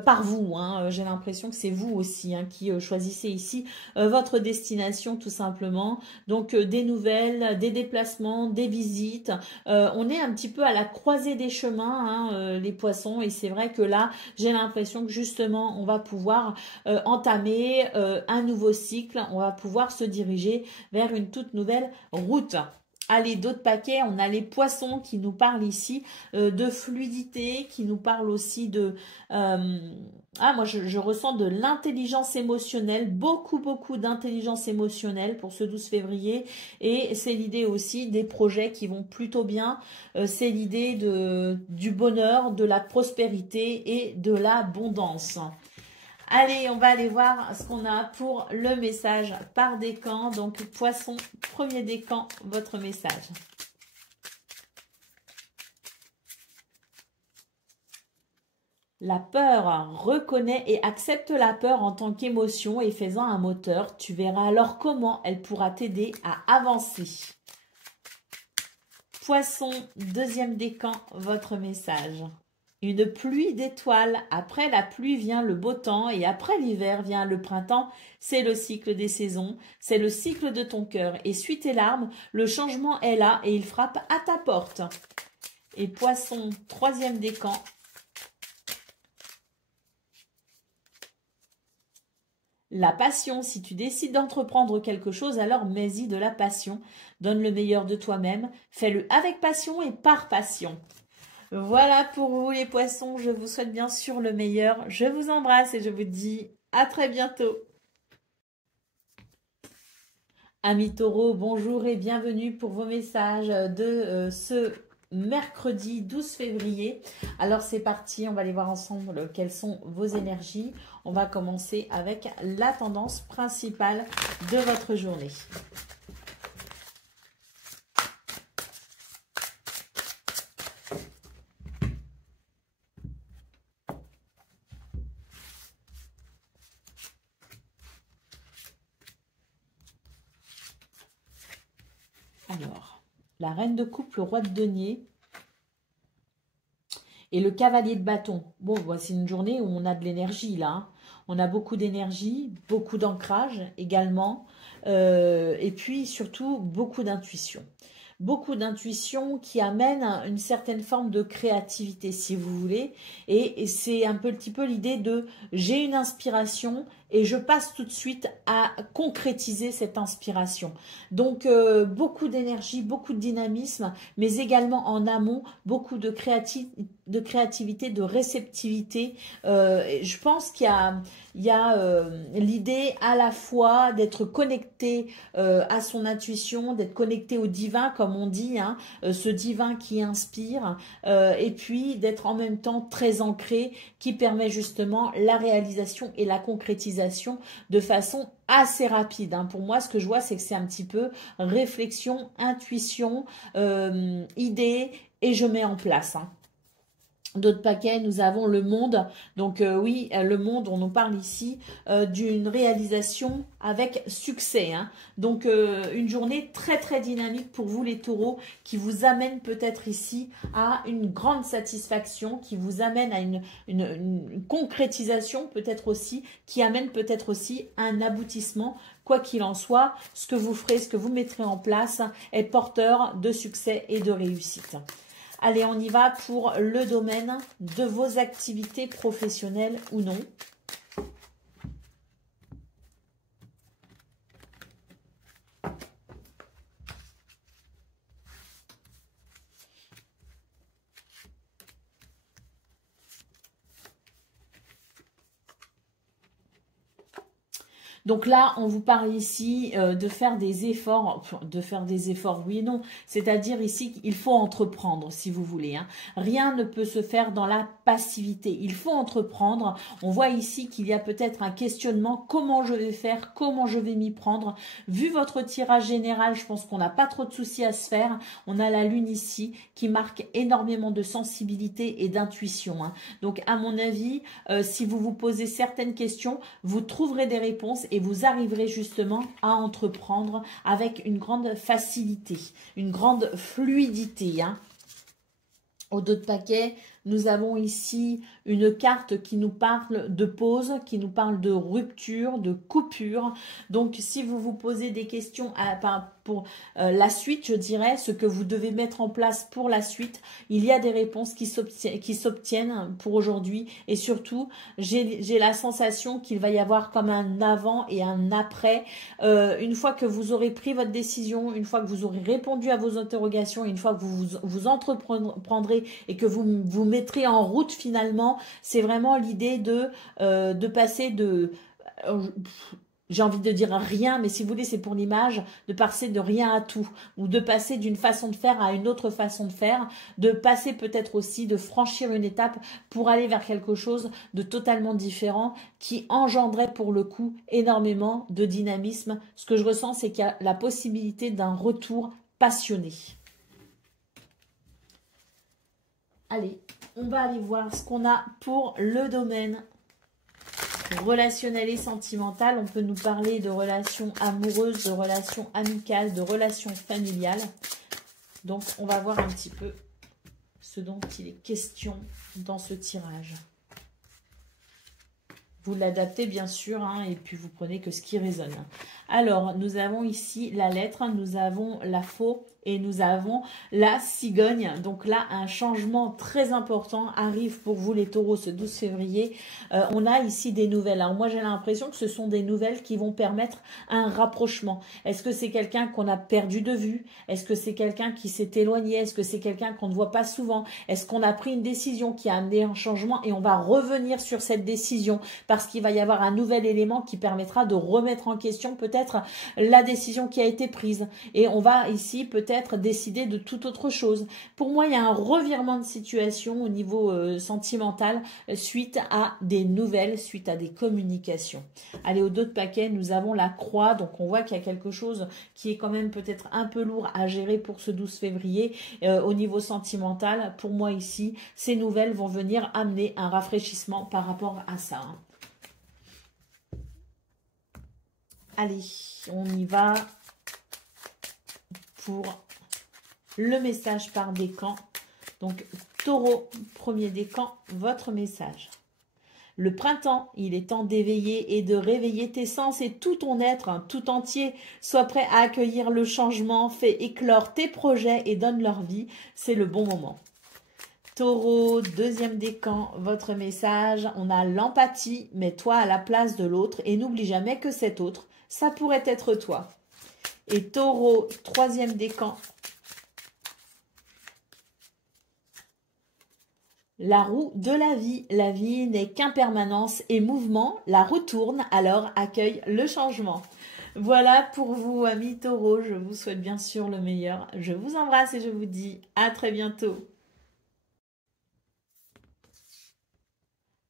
par vous. Hein. J'ai l'impression que c'est vous aussi hein, qui choisissez ici votre destination tout simplement. Donc des nouvelles, des déplacements, des visites. On est un petit peu à la croisée des chemins, hein, les poissons. Et c'est vrai que là, j'ai l'impression que justement, on va pouvoir entamer un nouveau cycle. On va pouvoir se diriger vers une toute nouvelle route. Allez, d'autres paquets, on a les poissons qui nous parlent ici de fluidité, qui nous parlent aussi de... moi, je ressens de l'intelligence émotionnelle, beaucoup d'intelligence émotionnelle pour ce 12 février. Et c'est l'idée aussi des projets qui vont plutôt bien. C'est l'idée du bonheur, de la prospérité et de l'abondance. Allez, on va aller voir ce qu'on a pour le message par décan. Donc, poisson, premier décan, votre message. La peur, reconnais et accepte la peur en tant qu'émotion et fais-en un moteur. Tu verras alors comment elle pourra t'aider à avancer. Poisson, deuxième décan, votre message. Une pluie d'étoiles, après la pluie vient le beau temps et après l'hiver vient le printemps. C'est le cycle des saisons, c'est le cycle de ton cœur. Et suis tes larmes, le changement est là et il frappe à ta porte. Et poisson, troisième décan. la passion. Si tu décides d'entreprendre quelque chose, alors mets-y de la passion. Donne le meilleur de toi-même. Fais-le avec passion et par passion. Voilà pour vous les poissons. Je vous souhaite bien sûr le meilleur. Je vous embrasse et je vous dis à très bientôt. Amis taureaux, bonjour et bienvenue pour vos messages de ce mercredi 12 février. Alors c'est parti, on va aller voir ensemble quelles sont vos énergies. On va commencer avec la tendance principale de votre journée. Alors, la reine de coupe, le roi de denier et le cavalier de bâton. Bon, voici une journée où on a de l'énergie là. Hein. On a beaucoup d'énergie, beaucoup d'ancrage également. Et puis surtout, beaucoup d'intuition. Beaucoup d'intuition qui amène une certaine forme de créativité, si vous voulez. Et c'est un petit peu l'idée de j'ai une inspiration et je passe tout de suite à concrétiser cette inspiration. Donc, beaucoup d'énergie, beaucoup de dynamisme, mais également en amont, beaucoup de créativité, de réceptivité. Je pense qu'il y a l'idée à la fois d'être connecté à son intuition, d'être connecté au divin, comme on dit, hein, ce divin qui inspire, et puis d'être en même temps très ancré, qui permet justement la réalisation et la concrétisation de façon assez rapide. Hein. Pour moi, ce que je vois, c'est que c'est un petit peu réflexion, intuition, idée, et je mets en place. Hein. D'autres paquets, nous avons le monde. Donc oui, le monde, on nous parle ici d'une réalisation avec succès. Hein. Donc une journée très très dynamique pour vous les taureaux qui vous amène peut-être ici à une grande satisfaction, qui vous amène à une concrétisation peut-être aussi, qui amène peut-être aussi un aboutissement. Quoi qu'il en soit, ce que vous ferez, ce que vous mettrez en place est porteur de succès et de réussite. Allez, on y va pour le domaine de vos activités professionnelles ou non. Donc là, on vous parle ici de faire des efforts, oui et non. C'est-à-dire ici qu'il faut entreprendre, si vous voulez. Hein. Rien ne peut se faire dans la passivité. Il faut entreprendre. On voit ici qu'il y a peut-être un questionnement. Comment je vais faire? Comment je vais m'y prendre? Vu votre tirage général, je pense qu'on n'a pas trop de soucis à se faire. On a la lune ici qui marque énormément de sensibilité et d'intuition. Hein. Donc, à mon avis, si vous vous posez certaines questions, vous trouverez des réponses et vous arriverez justement à entreprendre avec une grande facilité, une grande fluidité. Hein. Au dos de paquet, nous avons ici une carte qui nous parle de pause, qui nous parle de rupture, de coupure. Donc, si vous vous posez des questions pour la suite, je dirais, ce que vous devez mettre en place pour la suite, il y a des réponses qui s'obtiennent pour aujourd'hui. Et surtout, j'ai la sensation qu'il va y avoir comme un avant et un après. Une fois que vous aurez pris votre décision, une fois que vous aurez répondu à vos interrogations, une fois que vous entreprendrez et que vous mettrez en route finalement, c'est vraiment l'idée de passer de... j'ai envie de dire rien, mais si vous voulez, c'est pour l'image, de passer de rien à tout, ou de passer d'une façon de faire à une autre façon de faire, de passer peut-être aussi, de franchir une étape pour aller vers quelque chose de totalement différent, qui engendrait pour le coup énormément de dynamisme. Ce que je ressens, c'est qu'il y a la possibilité d'un retour passionné. Allez, on va aller voir ce qu'on a pour le domaine relationnel et sentimental. On peut nous parler de relations amoureuses, de relations amicales, de relations familiales. Donc, on va voir un petit peu ce dont il est question dans ce tirage. Vous l'adaptez bien sûr, hein, et puis vous prenez que ce qui résonne. Alors, nous avons ici la lettre, nous avons la faux et nous avons la cigogne. Donc là, un changement très important arrive pour vous les taureaux ce 12 février. On a ici des nouvelles. Alors moi, j'ai l'impression que ce sont des nouvelles qui vont permettre un rapprochement. Est-ce que c'est quelqu'un qu'on a perdu de vue? Est-ce que c'est quelqu'un qui s'est éloigné? Est-ce que c'est quelqu'un qu'on ne voit pas souvent? Est-ce qu'on a pris une décision qui a amené un changement et on va revenir sur cette décision parce qu'il va y avoir un nouvel élément qui permettra de remettre en question peut-être la décision qui a été prise. Et on va ici peut-être décider de toute autre chose. Pour moi, il y a un revirement de situation au niveau sentimental suite à des nouvelles, suite à des communications. Allez, au dos de paquet, nous avons la croix. Donc, on voit qu'il y a quelque chose qui est quand même peut-être un peu lourd à gérer pour ce 12 février. Au niveau sentimental, pour moi ici, ces nouvelles vont venir amener un rafraîchissement par rapport à ça. Allez, on y va pour le message par décan. Donc, taureau, premier décan, votre message. Le printemps, il est temps d'éveiller et de réveiller tes sens et tout ton être, hein, tout entier. Sois prêt à accueillir le changement, fais éclore tes projets et donne leur vie. C'est le bon moment. Taureau, deuxième décan, votre message. On a l'empathie, mets-toi à la place de l'autre et n'oublie jamais que cet autre, ça pourrait être toi. Et taureau, troisième décan. La roue de la vie n'est qu'impermanence et mouvement, la roue tourne, alors accueille le changement. Voilà pour vous, amis taureaux, je vous souhaite bien sûr le meilleur. Je vous embrasse et je vous dis à très bientôt.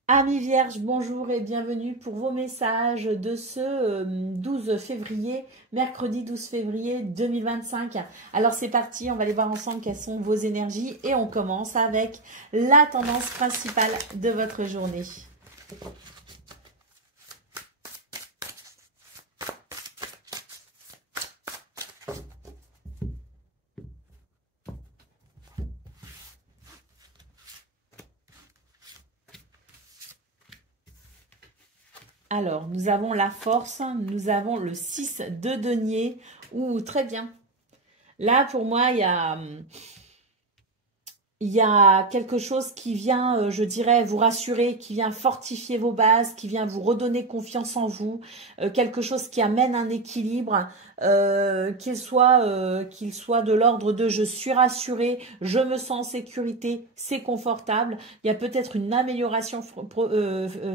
Amis vierges, bonjour et bienvenue pour vos messages de ce 12 février, mercredi 12 février 2025. Alors c'est parti, on va aller voir ensemble quelles sont vos énergies et on commence avec la tendance principale de votre journée. Alors, nous avons la force, nous avons le 6 de denier. Ouh, très bien. Là, pour moi, il y a quelque chose qui vient, je dirais, vous rassurer, qui vient fortifier vos bases, qui vient vous redonner confiance en vous, quelque chose qui amène un équilibre, qu'il soit de l'ordre de je suis rassuré, je me sens en sécurité, c'est confortable. Il y a peut-être une amélioration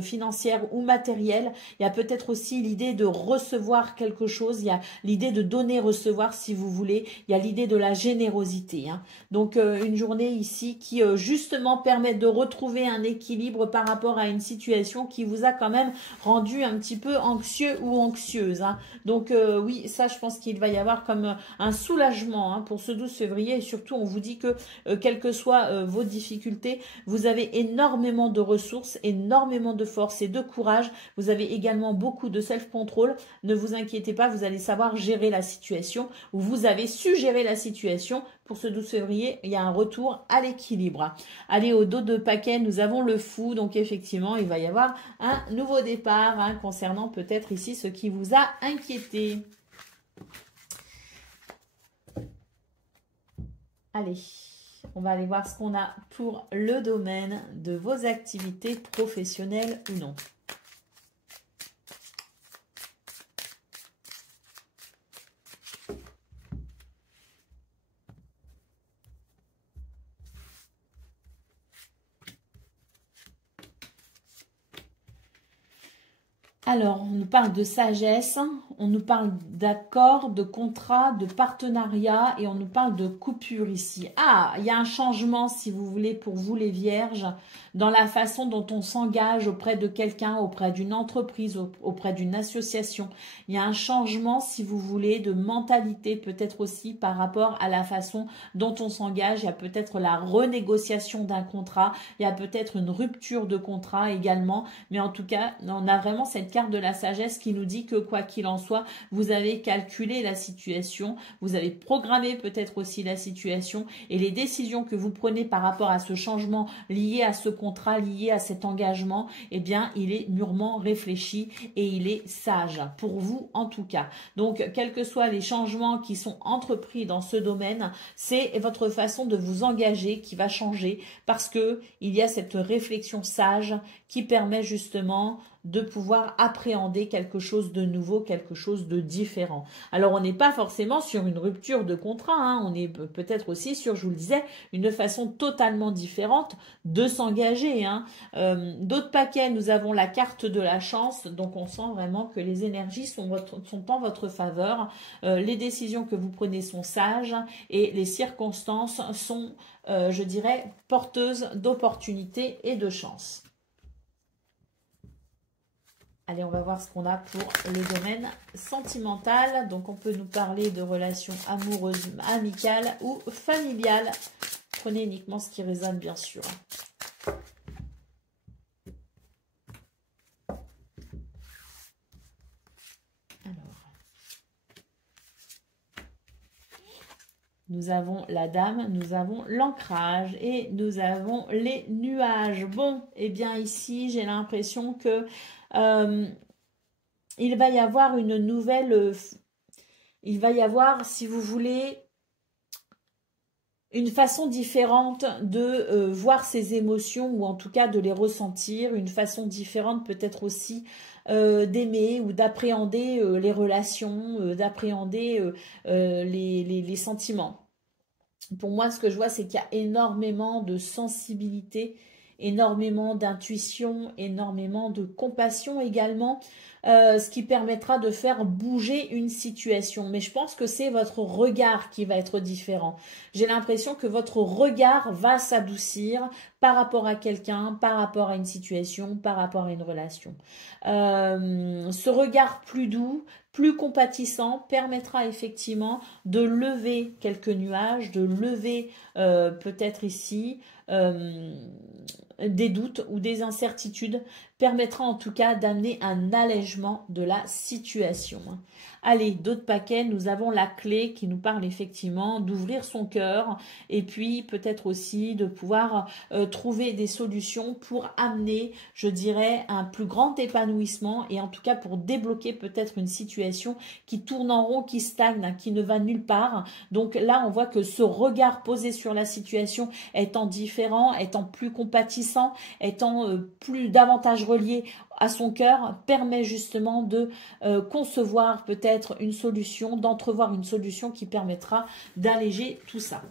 financière ou matérielle. Il y a peut-être aussi l'idée de recevoir quelque chose. Il y a l'idée de donner, recevoir si vous voulez. Il y a l'idée de la générosité. Hein. Donc, une journée ici qui justement permet de retrouver un équilibre par rapport à une situation qui vous a quand même rendu un petit peu anxieux ou anxieuse. Hein. Donc, oui, ça, je pense qu'il va y avoir comme un soulagement hein, pour ce 12 février. Et surtout, on vous dit que, quelles que soient vos difficultés, vous avez énormément de ressources, énormément de force et de courage. Vous avez également beaucoup de self-control. Ne vous inquiétez pas, vous allez savoir gérer la situation ou vous avez su gérer la situation. Pour ce 12 février, il y a un retour à l'équilibre. Allez, au dos de paquet, nous avons le fou. Donc, effectivement, il va y avoir un nouveau départ hein, concernant peut-être ici ce qui vous a inquiété. Allez, on va aller voir ce qu'on a pour le domaine de vos activités professionnelles ou non. Alors, on nous parle de sagesse, on nous parle d'accord, de contrat, de partenariat et on nous parle de coupure ici. Ah, il y a un changement, si vous voulez, pour vous les vierges, dans la façon dont on s'engage auprès de quelqu'un, auprès d'une entreprise, auprès d'une association. Il y a un changement, si vous voulez, de mentalité peut-être aussi par rapport à la façon dont on s'engage. Il y a peut-être la renégociation d'un contrat, il y a peut-être une rupture de contrat également. Mais en tout cas, on a vraiment cette carte de la sagesse qui nous dit que quoi qu'il en soit, soit, vous avez calculé la situation, vous avez programmé peut-être aussi la situation et les décisions que vous prenez par rapport à ce changement lié à ce contrat, lié à cet engagement, eh bien, il est mûrement réfléchi et il est sage, pour vous en tout cas. Donc, quels que soient les changements qui sont entrepris dans ce domaine, c'est votre façon de vous engager qui va changer parce que il y a cette réflexion sage qui permet justement de pouvoir appréhender quelque chose de nouveau, quelque chose de différent. Alors, on n'est pas forcément sur une rupture de contrat, hein. On est peut-être aussi sur, je vous le disais, une façon totalement différente de s'engager, hein. D'autres paquets, nous avons la carte de la chance, donc on sent vraiment que les énergies sont en votre faveur. Les décisions que vous prenez sont sages et les circonstances sont, je dirais, porteuses d'opportunités et de chance. Allez, on va voir ce qu'on a pour le domaine sentimental. Donc, on peut nous parler de relations amoureuses, amicales ou familiales. Prenez uniquement ce qui résonne, bien sûr. Alors, nous avons la dame, nous avons l'ancrage et nous avons les nuages. Bon, eh bien ici, j'ai l'impression que il va y avoir une nouvelle... il va y avoir, si vous voulez, une façon différente de voir ses émotions ou en tout cas de les ressentir, une façon différente peut-être aussi d'aimer ou d'appréhender les relations, d'appréhender les sentiments. Pour moi, ce que je vois, c'est qu'il y a énormément de sensibilité, énormément d'intuition, énormément de compassion également, ce qui permettra de faire bouger une situation. Mais je pense que c'est votre regard qui va être différent. J'ai l'impression que votre regard va s'adoucir par rapport à quelqu'un, par rapport à une situation, par rapport à une relation. Ce regard plus doux, plus compatissant permettra effectivement de lever quelques nuages, de lever peut-être ici des doutes ou des incertitudes, permettra en tout cas d'amener un allègement de la situation. Allez, d'autres paquets, nous avons la clé qui nous parle effectivement d'ouvrir son cœur et puis peut-être aussi de pouvoir trouver des solutions pour amener, je dirais, un plus grand épanouissement et en tout cas pour débloquer peut-être une situation qui tourne en rond, qui stagne, qui ne va nulle part. Donc là, on voit que ce regard posé sur la situation étant différent, étant plus compatissant, étant davantage relié à son cœur, permet justement de concevoir peut-être une solution, d'entrevoir une solution qui permettra d'alléger tout ça.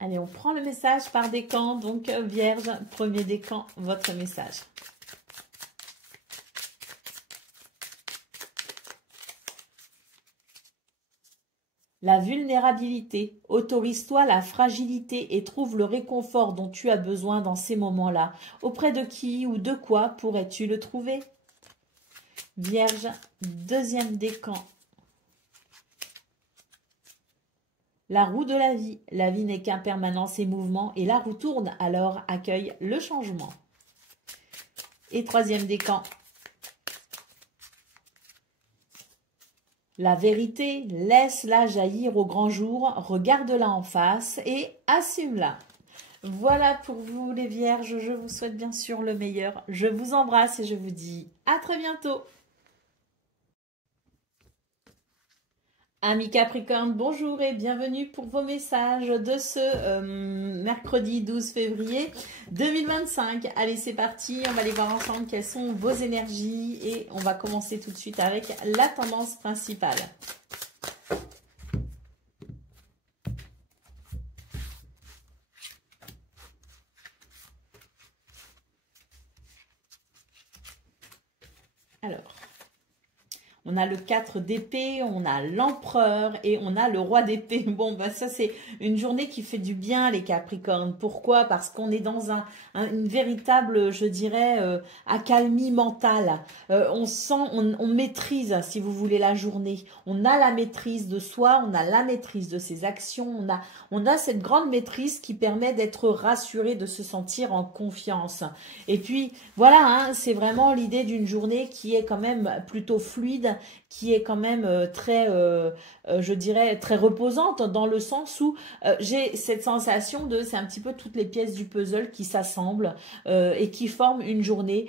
Allez, on prend le message par décan. Donc, Vierge, premier décan, votre message. La vulnérabilité. Autorise-toi la fragilité et trouve le réconfort dont tu as besoin dans ces moments-là. Auprès de qui ou de quoi pourrais-tu le trouver? Vierge, deuxième décan. La roue de la vie. La vie n'est qu'impermanence et mouvement et la roue tourne, alors accueille le changement. Et troisième décan. La vérité, laisse-la jaillir au grand jour, regarde-la en face et assume-la. Voilà pour vous les vierges, je vous souhaite bien sûr le meilleur. Je vous embrasse et je vous dis à très bientôt. Amis Capricorne, bonjour et bienvenue pour vos messages de ce mercredi 12 février 2025. Allez, c'est parti, on va aller voir ensemble quelles sont vos énergies et on va commencer tout de suite avec la tendance principale. Alors, On a le 4 d'épée, on a l'empereur et on a le roi d'épée. Bon, bah ça c'est une journée qui fait du bien les Capricornes. Pourquoi? Parce qu'on est dans une véritable, je dirais, accalmie mentale. On sent, on maîtrise, si vous voulez, la journée. On a la maîtrise de soi, on a la maîtrise de ses actions, on a cette grande maîtrise qui permet d'être rassuré, de se sentir en confiance. Et puis, voilà, hein, c'est vraiment l'idée d'une journée qui est quand même plutôt fluide, qui est quand même très, je dirais, très reposante dans le sens où j'ai cette sensation de, c'est un petit peu toutes les pièces du puzzle qui s'assemblent et qui forment une journée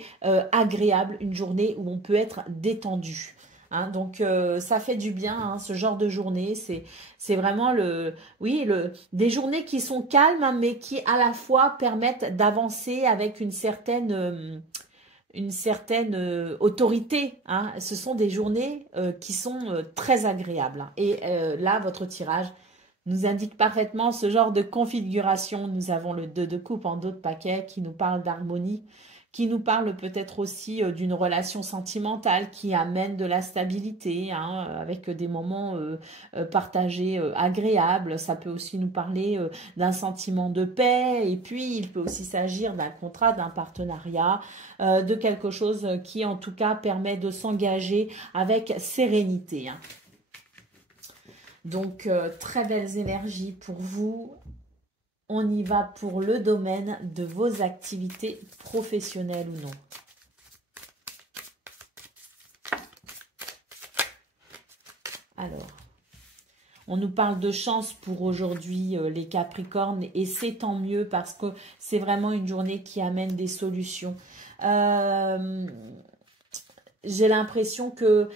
agréable, une journée où on peut être détendu. Hein, donc ça fait du bien, hein, ce genre de journée, c'est vraiment des journées qui sont calmes, hein, mais qui à la fois permettent d'avancer avec une certaine autorité. Hein. Ce sont des journées qui sont très agréables. Et là, votre tirage nous indique parfaitement ce genre de configuration. Nous avons le 2 de coupe en dos de paquet qui nous parle d'harmonie, qui nous parle peut-être aussi d'une relation sentimentale qui amène de la stabilité, hein, avec des moments partagés agréables. Ça peut aussi nous parler d'un sentiment de paix, et puis il peut aussi s'agir d'un contrat, d'un partenariat, de quelque chose qui en tout cas permet de s'engager avec sérénité. Hein. Donc, très belles énergies pour vous. On y va pour le domaine de vos activités professionnelles ou non. Alors, on nous parle de chance pour aujourd'hui, les Capricornes, et c'est tant mieux parce que c'est vraiment une journée qui amène des solutions. J'ai l'impression que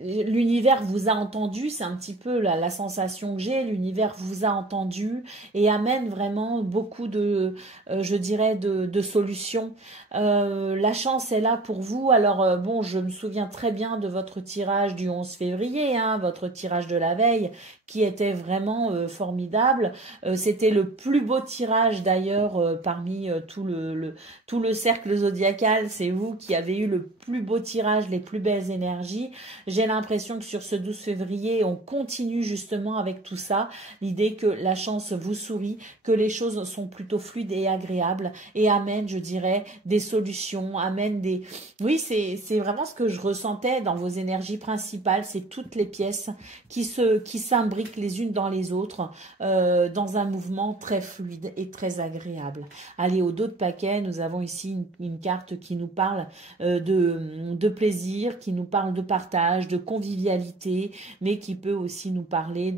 l'univers vous a entendu, c'est un petit peu la sensation que j'ai, l'univers vous a entendu et amène vraiment beaucoup de, je dirais, de solutions. La chance est là pour vous. Alors bon, je me souviens très bien de votre tirage du 11 février, hein, votre tirage de la veille, qui était vraiment formidable. C'était le plus beau tirage d'ailleurs parmi tout le cercle zodiacal. C'est vous qui avez eu le plus beau tirage, les plus belles énergies. J'ai l'impression que sur ce 12 février, on continue justement avec tout ça. L'idée que la chance vous sourit, que les choses sont plutôt fluides et agréables et amènent, je dirais, des solutions, amènent des... Oui, c'est vraiment ce que je ressentais dans vos énergies principales. C'est toutes les pièces qui s'imbriquent les unes dans les autres dans un mouvement très fluide et très agréable. Allez, au dos de paquet, nous avons ici une carte qui nous parle de plaisir, qui nous parle de partage, de convivialité, mais qui peut aussi nous parler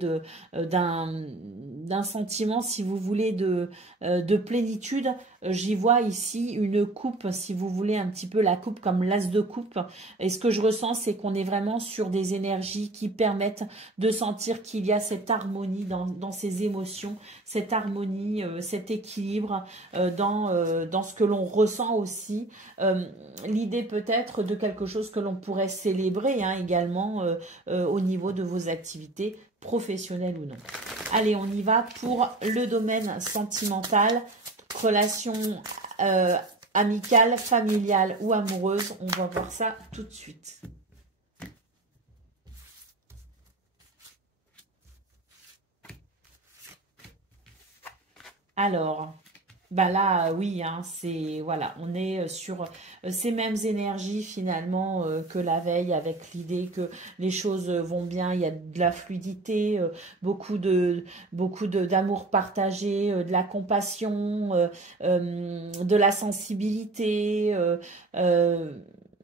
d'un sentiment, si vous voulez, de plénitude. J'y vois ici une coupe, si vous voulez, un petit peu la coupe comme l'as de coupe. Et ce que je ressens, c'est qu'on est vraiment sur des énergies qui permettent de sentir qu'il y a cette harmonie dans ces émotions, cette harmonie, cet équilibre dans ce que l'on ressent aussi. L'idée peut-être de quelque chose que l'on pourrait célébrer hein, également au niveau de vos activités professionnelles ou non. Allez, on y va pour le domaine sentimental, relation amicale, familiale ou amoureuse. On va voir ça tout de suite. Alors, bah là, oui, hein, c'est voilà, on est sur ces mêmes énergies finalement que la veille, avec l'idée que les choses vont bien, il y a de la fluidité, beaucoup d'amour partagé, de la compassion, de la sensibilité.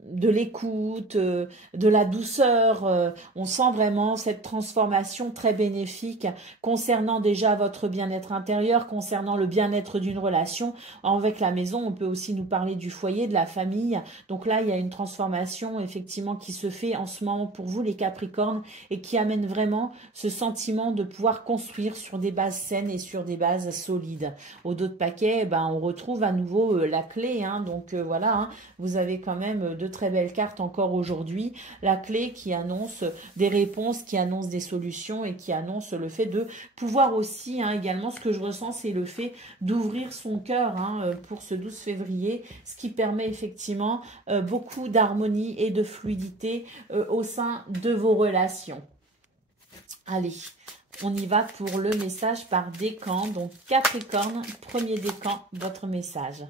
De l'écoute, de la douceur. On sent vraiment cette transformation très bénéfique concernant déjà votre bien-être intérieur, concernant le bien-être d'une relation. Avec la maison, on peut aussi nous parler du foyer, de la famille. Donc là, il y a une transformation effectivement qui se fait en ce moment pour vous les Capricornes et qui amène vraiment ce sentiment de pouvoir construire sur des bases saines et sur des bases solides. Au dos de paquet, ben, on retrouve à nouveau la clé. Hein, donc voilà, hein, vous avez quand même de très belles cartes encore aujourd'hui. La clé qui annonce des réponses, qui annonce des solutions et qui annonce le fait de pouvoir aussi, hein, également, ce que je ressens, c'est le fait d'ouvrir son cœur, hein, pour ce 12 février, ce qui permet effectivement beaucoup d'harmonie et de fluidité au sein de vos relations. Allez, on y va pour le message par décan. Donc, Capricorne, premier décan, votre message.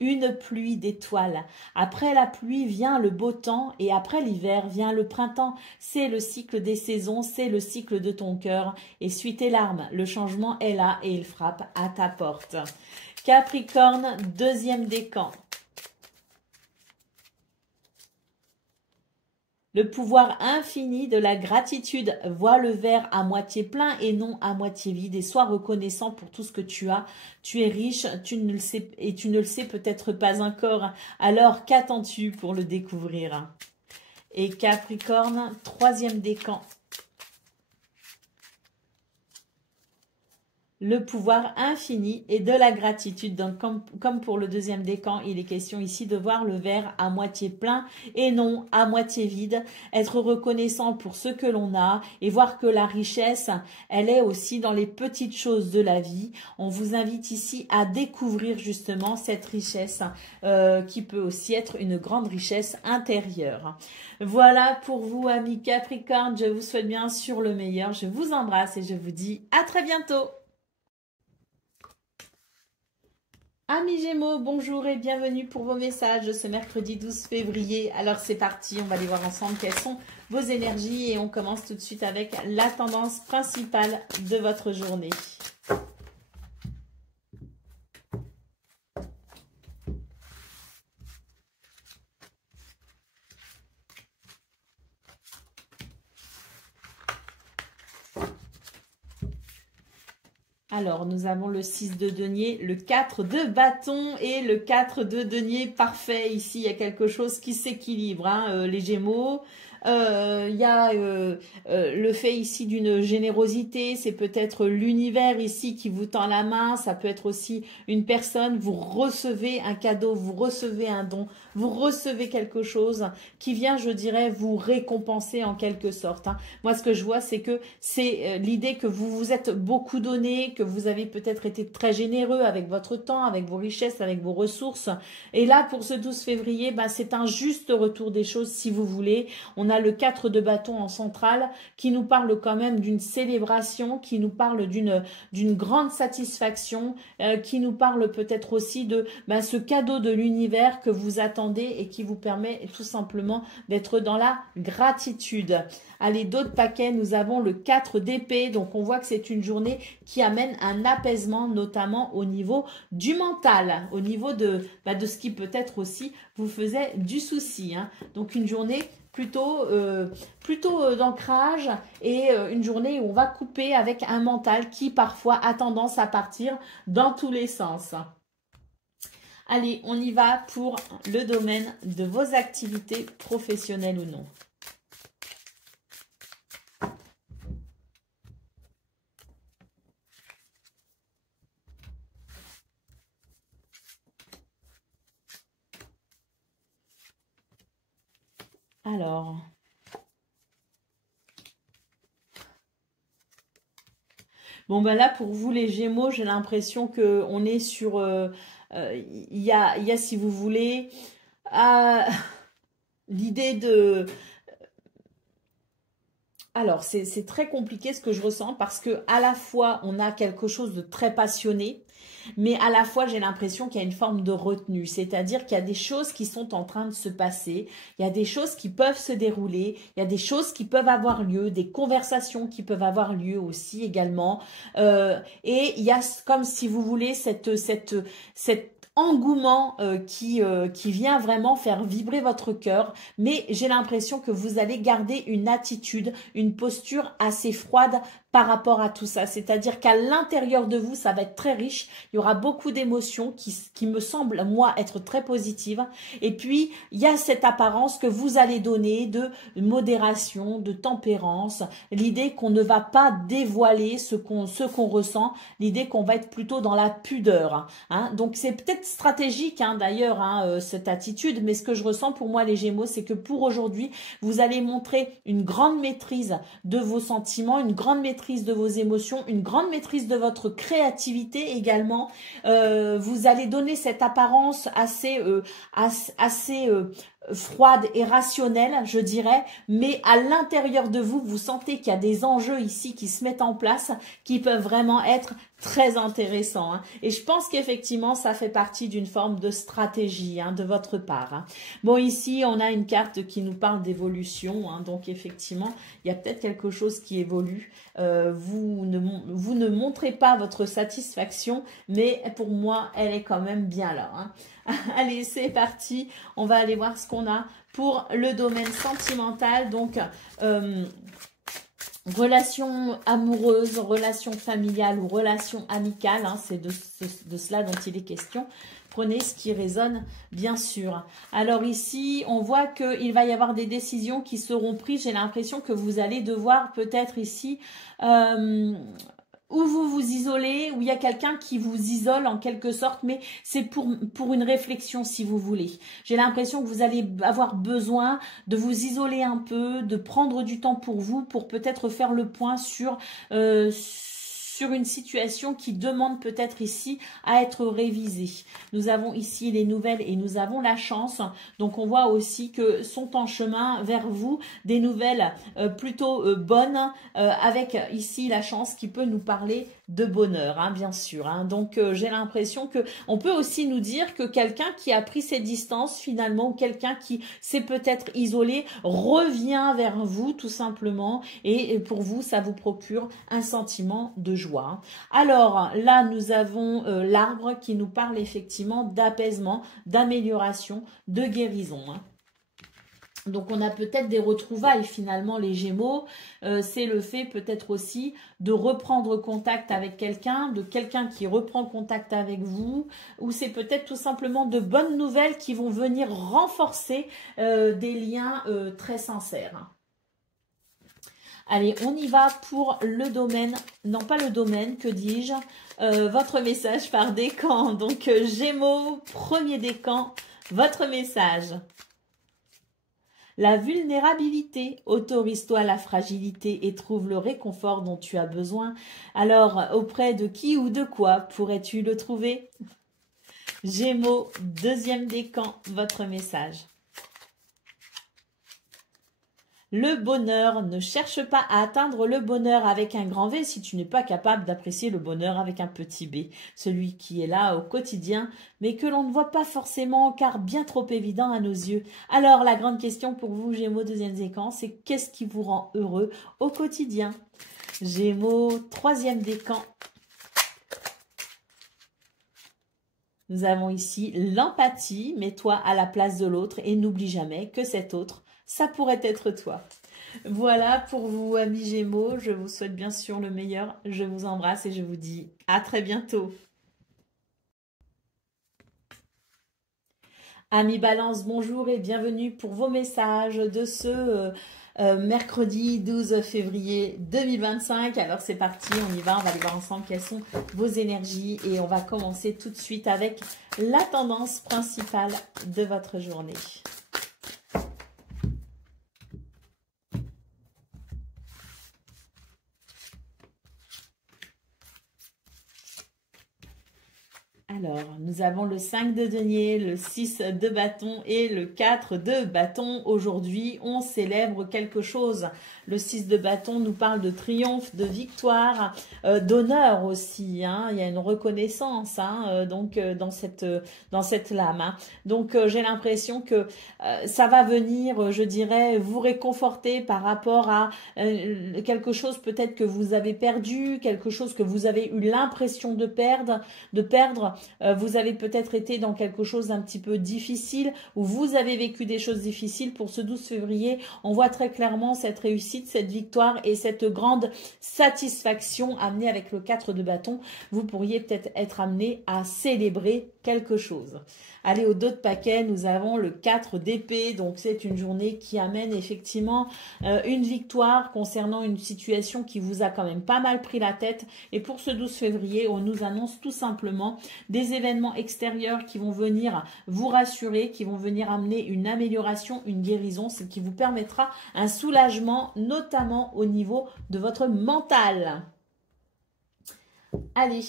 Une pluie d'étoiles. Après la pluie vient le beau temps et après l'hiver vient le printemps. C'est le cycle des saisons, c'est le cycle de ton cœur. Essuie tes larmes, le changement est là et il frappe à ta porte. Capricorne, deuxième décan. Le pouvoir infini de la gratitude. Vois le verre à moitié plein et non à moitié vide et sois reconnaissant pour tout ce que tu as. Tu es riche, tu ne le sais et tu ne le sais peut-être pas encore. Alors qu'attends-tu pour le découvrir? Et Capricorne, troisième décan. Le pouvoir infini et de la gratitude. Donc, comme pour le deuxième décan, il est question ici de voir le verre à moitié plein et non à moitié vide. Être reconnaissant pour ce que l'on a et voir que la richesse, elle est aussi dans les petites choses de la vie. On vous invite ici à découvrir justement cette richesse qui peut aussi être une grande richesse intérieure. Voilà pour vous, amis Capricorne. Je vous souhaite bien sûr le meilleur. Je vous embrasse et je vous dis à très bientôt. Amis Gémeaux, bonjour et bienvenue pour vos messages de ce mercredi 12 février. Alors c'est parti, on va aller voir ensemble quelles sont vos énergies et on commence tout de suite avec la tendance principale de votre journée. Alors, nous avons le 6 de denier, le 4 de bâton et le 4 de denier. Parfait, ici, il y a quelque chose qui s'équilibre, hein, les Gémeaux. Il y a le fait ici d'une générosité, c'est peut-être l'univers ici qui vous tend la main, ça peut être aussi une personne, vous recevez un cadeau, vous recevez un don, vous recevez quelque chose qui vient, je dirais, vous récompenser en quelque sorte. Hein. Moi, ce que je vois, c'est que c'est l'idée que vous vous êtes beaucoup donné, que vous avez peut-être été très généreux avec votre temps, avec vos richesses, avec vos ressources. Et là, pour ce 12 février, bah, c'est un juste retour des choses, si vous voulez. On a le 4 de bâton en centrale qui nous parle quand même d'une célébration, qui nous parle d'une grande satisfaction, qui nous parle peut-être aussi de ce cadeau de l'univers que vous attendez et qui vous permet tout simplement d'être dans la gratitude. Allez, d'autres paquets, nous avons le 4 d'épée, donc on voit que c'est une journée qui amène un apaisement, notamment au niveau du mental, au niveau de ce qui peut-être aussi vous faisait du souci. Hein. Donc une journée plutôt d'ancrage et une journée où on va couper avec un mental qui parfois a tendance à partir dans tous les sens. Allez, on y va pour le domaine de vos activités professionnelles ou non. Alors, bon ben là pour vous les Gémeaux, j'ai l'impression que on est sur, il y a si vous voulez, l'idée de, alors c'est très compliqué ce que je ressens parce que à la fois on a quelque chose de très passionné. Mais à la fois, j'ai l'impression qu'il y a une forme de retenue, c'est-à-dire qu'il y a des choses qui sont en train de se passer, il y a des choses qui peuvent se dérouler, il y a des choses qui peuvent avoir lieu, des conversations qui peuvent avoir lieu aussi également. Et il y a comme si vous voulez cet engouement qui vient vraiment faire vibrer votre cœur, mais j'ai l'impression que vous allez garder une attitude, une posture assez froide par rapport à tout ça. C'est-à-dire qu'à l'intérieur de vous, ça va être très riche. Il y aura beaucoup d'émotions qui me semblent, moi, être très positives. Et puis, il y a cette apparence que vous allez donner de modération, de tempérance, l'idée qu'on ne va pas dévoiler ce qu'on ressent, l'idée qu'on va être plutôt dans la pudeur. Hein. Donc, c'est peut-être stratégique, hein, d'ailleurs, hein, cette attitude, mais ce que je ressens pour moi, les Gémeaux, c'est que pour aujourd'hui, vous allez montrer une grande maîtrise de vos sentiments, une grande maîtrise de vos émotions, une grande maîtrise de votre créativité également. Vous allez donner cette apparence assez froide et rationnelle, je dirais, mais à l'intérieur de vous, vous sentez qu'il y a des enjeux ici qui se mettent en place, qui peuvent vraiment être très intéressants. Hein. Et je pense qu'effectivement, ça fait partie d'une forme de stratégie, hein, de votre part. Hein. Bon, ici, on a une carte qui nous parle d'évolution, hein, donc effectivement, il y a peut-être quelque chose qui évolue. Vous ne montrez pas votre satisfaction, mais pour moi, elle est quand même bien là. Hein. Allez, c'est parti. On va aller voir ce qu'on a pour le domaine sentimental. Donc, relation amoureuse, relation familiale ou relation amicale. Hein, c'est de cela dont il est question. Prenez ce qui résonne, bien sûr. Alors ici, on voit qu'il va y avoir des décisions qui seront prises. J'ai l'impression que vous allez devoir peut-être ici... où vous vous isolez, où il y a quelqu'un qui vous isole en quelque sorte, mais c'est pour une réflexion si vous voulez. J'ai l'impression que vous allez avoir besoin de vous isoler un peu, de prendre du temps pour vous, pour peut-être faire le point sur une situation qui demande peut-être ici à être révisée. Nous avons ici les nouvelles et nous avons la chance. Donc, on voit aussi que sont en chemin vers vous des nouvelles plutôt bonnes avec ici la chance qui peut nous parler de bonheur, hein, bien sûr. Hein. Donc, j'ai l'impression que on peut aussi nous dire que quelqu'un qui a pris ses distances finalement ou quelqu'un qui s'est peut-être isolé revient vers vous tout simplement et pour vous, ça vous procure un sentiment de joie. Alors là, nous avons l'arbre qui nous parle effectivement d'apaisement, d'amélioration, de guérison. Hein. Donc, on a peut-être des retrouvailles finalement, les Gémeaux. C'est le fait peut-être aussi de reprendre contact avec quelqu'un, de quelqu'un qui reprend contact avec vous, ou c'est peut-être tout simplement de bonnes nouvelles qui vont venir renforcer des liens très sincères. Allez, on y va pour le domaine, non pas le domaine, que dis-je, votre message par décan. Donc, Gémeaux, premier décan, votre message. La vulnérabilité, autorise-toi la fragilité et trouve le réconfort dont tu as besoin. Alors, auprès de qui ou de quoi pourrais-tu le trouver? Gémeaux, deuxième décan, votre message. Le bonheur, ne cherche pas à atteindre le bonheur avec un grand V si tu n'es pas capable d'apprécier le bonheur avec un petit b. Celui qui est là au quotidien, mais que l'on ne voit pas forcément car bien trop évident à nos yeux. Alors la grande question pour vous, Gémeaux, deuxième décan, c'est qu'est-ce qui vous rend heureux au quotidien? Gémeaux, troisième décan. Nous avons ici l'empathie, mets-toi à la place de l'autre et n'oublie jamais que cet autre, ça pourrait être toi. Voilà pour vous, amis Gémeaux. Je vous souhaite bien sûr le meilleur. Je vous embrasse et je vous dis à très bientôt. Amis Balance, bonjour et bienvenue pour vos messages de ce mercredi 12 février 2025. Alors c'est parti, on y va, on va aller voir ensemble quelles sont vos énergies et on va commencer tout de suite avec la tendance principale de votre journée. Alors, nous avons le 5 de denier, le 6 de bâton et le 4 de bâton. Aujourd'hui, on célèbre quelque chose. Le 6 de bâton nous parle de triomphe, de victoire, d'honneur aussi. Hein. Il y a une reconnaissance donc dans cette lame. Hein. Donc, j'ai l'impression que ça va venir, je dirais, vous réconforter par rapport à quelque chose peut-être que vous avez perdu, quelque chose que vous avez eu l'impression de perdre. vous avez peut-être été dans quelque chose d'un petit peu difficile ou vous avez vécu des choses difficiles. Pour ce 12 février, on voit très clairement cette réussite, cette victoire et cette grande satisfaction amenée avec le 4 de bâton. Vous pourriez peut-être être amené à célébrer quelque chose. Allez, au dos de paquet, nous avons le 4 d'épée. Donc, c'est une journée qui amène effectivement une victoire concernant une situation qui vous a quand même pas mal pris la tête. Et pour ce 12 février, on nous annonce tout simplement des événements extérieurs qui vont venir vous rassurer, qui vont venir amener une amélioration, une guérison, ce qui vous permettra un soulagement, notamment au niveau de votre mental. Allez,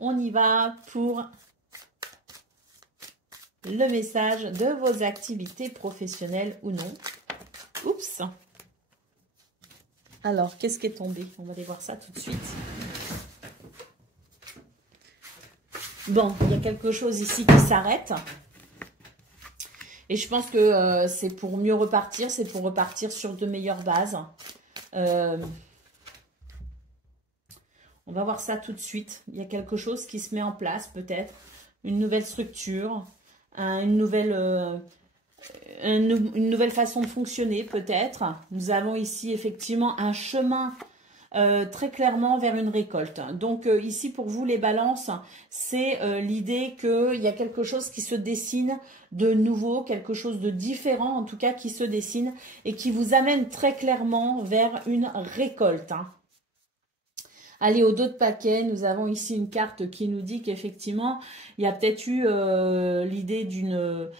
on y va pour le message de vos activités professionnelles ou non. Oups. Alors, qu'est-ce qui est tombé? On va aller voir ça tout de suite. Bon, il y a quelque chose ici qui s'arrête. Et je pense que c'est pour mieux repartir. C'est pour repartir sur de meilleures bases. On va voir ça tout de suite. Il y a quelque chose qui se met en place, peut-être. Une nouvelle structure. Une nouvelle façon de fonctionner peut-être. Nous avons ici effectivement un chemin très clairement vers une récolte. Donc ici pour vous les balances, c'est l'idée qu'il y a quelque chose qui se dessine de nouveau, quelque chose de différent en tout cas qui se dessine et qui vous amène très clairement vers une récolte. Allez, au dos de paquet, nous avons ici une carte qui nous dit qu'effectivement, il y a peut-être eu l'idée de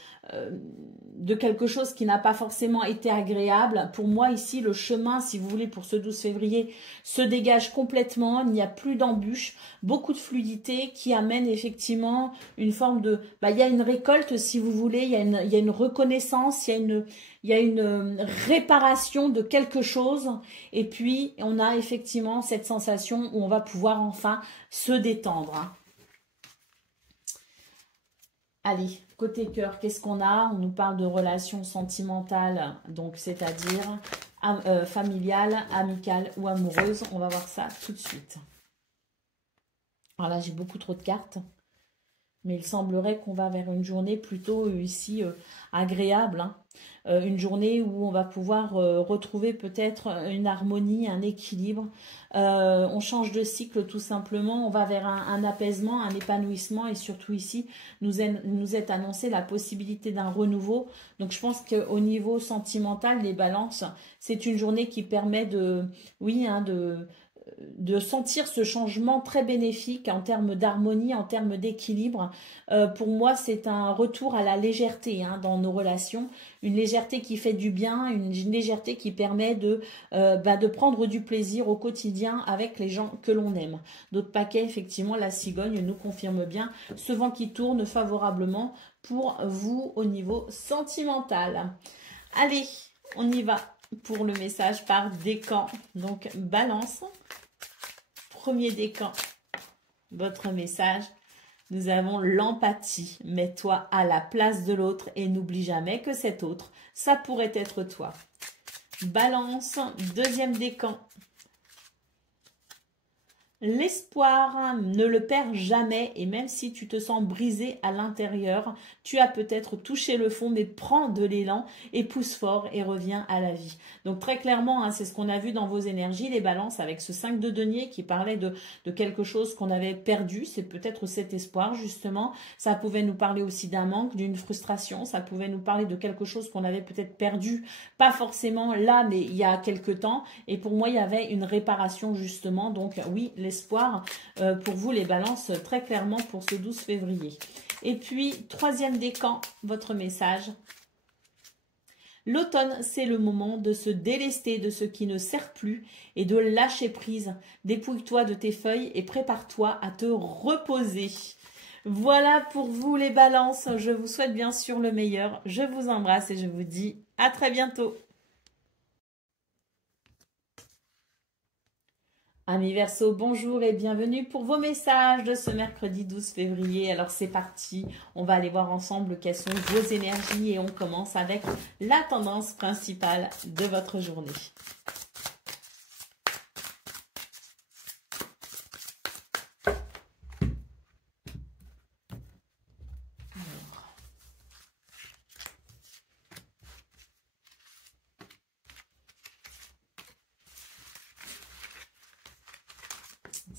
quelque chose qui n'a pas forcément été agréable. Pour moi, ici, le chemin, si vous voulez, pour ce 12 février, se dégage complètement. Il n'y a plus d'embûches, beaucoup de fluidité qui amène effectivement une forme de... il y a une récolte, si vous voulez, il y a une reconnaissance, il y a une réparation de quelque chose. Et puis, on a effectivement cette sensation où on va pouvoir enfin se détendre. Allez, côté cœur, qu'est-ce qu'on a? On nous parle de relations sentimentales, donc c'est-à-dire familiales, amicales ou amoureuses. On va voir ça tout de suite. Alors là, j'ai beaucoup trop de cartes. Mais il semblerait qu'on va vers une journée plutôt ici agréable. Hein. Une journée où on va pouvoir retrouver peut-être une harmonie, un équilibre. On change de cycle tout simplement. On va vers un apaisement, un épanouissement. Et surtout ici, nous est annoncé la possibilité d'un renouveau. Donc je pense qu'au niveau sentimental, les balances, c'est une journée qui permet de sentir ce changement très bénéfique en termes d'harmonie, en termes d'équilibre. Pour moi, c'est un retour à la légèreté dans nos relations, une légèreté qui fait du bien, une légèreté qui permet de prendre du plaisir au quotidien avec les gens que l'on aime. D'autres paquets, effectivement, la cigogne nous confirme bien ce vent qui tourne favorablement pour vous au niveau sentimental. Allez, on y va pour le message par décan. Donc, balance. Premier décan, votre message, nous avons l'empathie. Mets-toi à la place de l'autre et n'oublie jamais que cet autre, ça pourrait être toi. Balance, deuxième décan. L'espoir, ne le perds jamais et même si tu te sens brisé à l'intérieur, tu as peut-être touché le fond, mais prends de l'élan et pousse fort et reviens à la vie. Donc très clairement, c'est ce qu'on a vu dans vos énergies, les balances, avec ce 5 de denier qui parlait de quelque chose qu'on avait perdu. C'est peut-être cet espoir justement. Ça pouvait nous parler aussi d'un manque, d'une frustration. Ça pouvait nous parler de quelque chose qu'on avait peut-être perdu, pas forcément là, mais il y a quelque temps. Et pour moi, il y avait une réparation justement. Donc oui, l'espoir pour vous les balances très clairement pour ce 12 février. Et puis, troisième décan, votre message. L'automne, c'est le moment de se délester de ce qui ne sert plus et de lâcher prise. Dépouille-toi de tes feuilles et prépare-toi à te reposer. Voilà pour vous les balances. Je vous souhaite bien sûr le meilleur. Je vous embrasse et je vous dis à très bientôt. Amis Verseau, bonjour et bienvenue pour vos messages de ce mercredi 12 février. Alors c'est parti, on va aller voir ensemble quelles sont vos énergies et on commence avec la tendance principale de votre journée.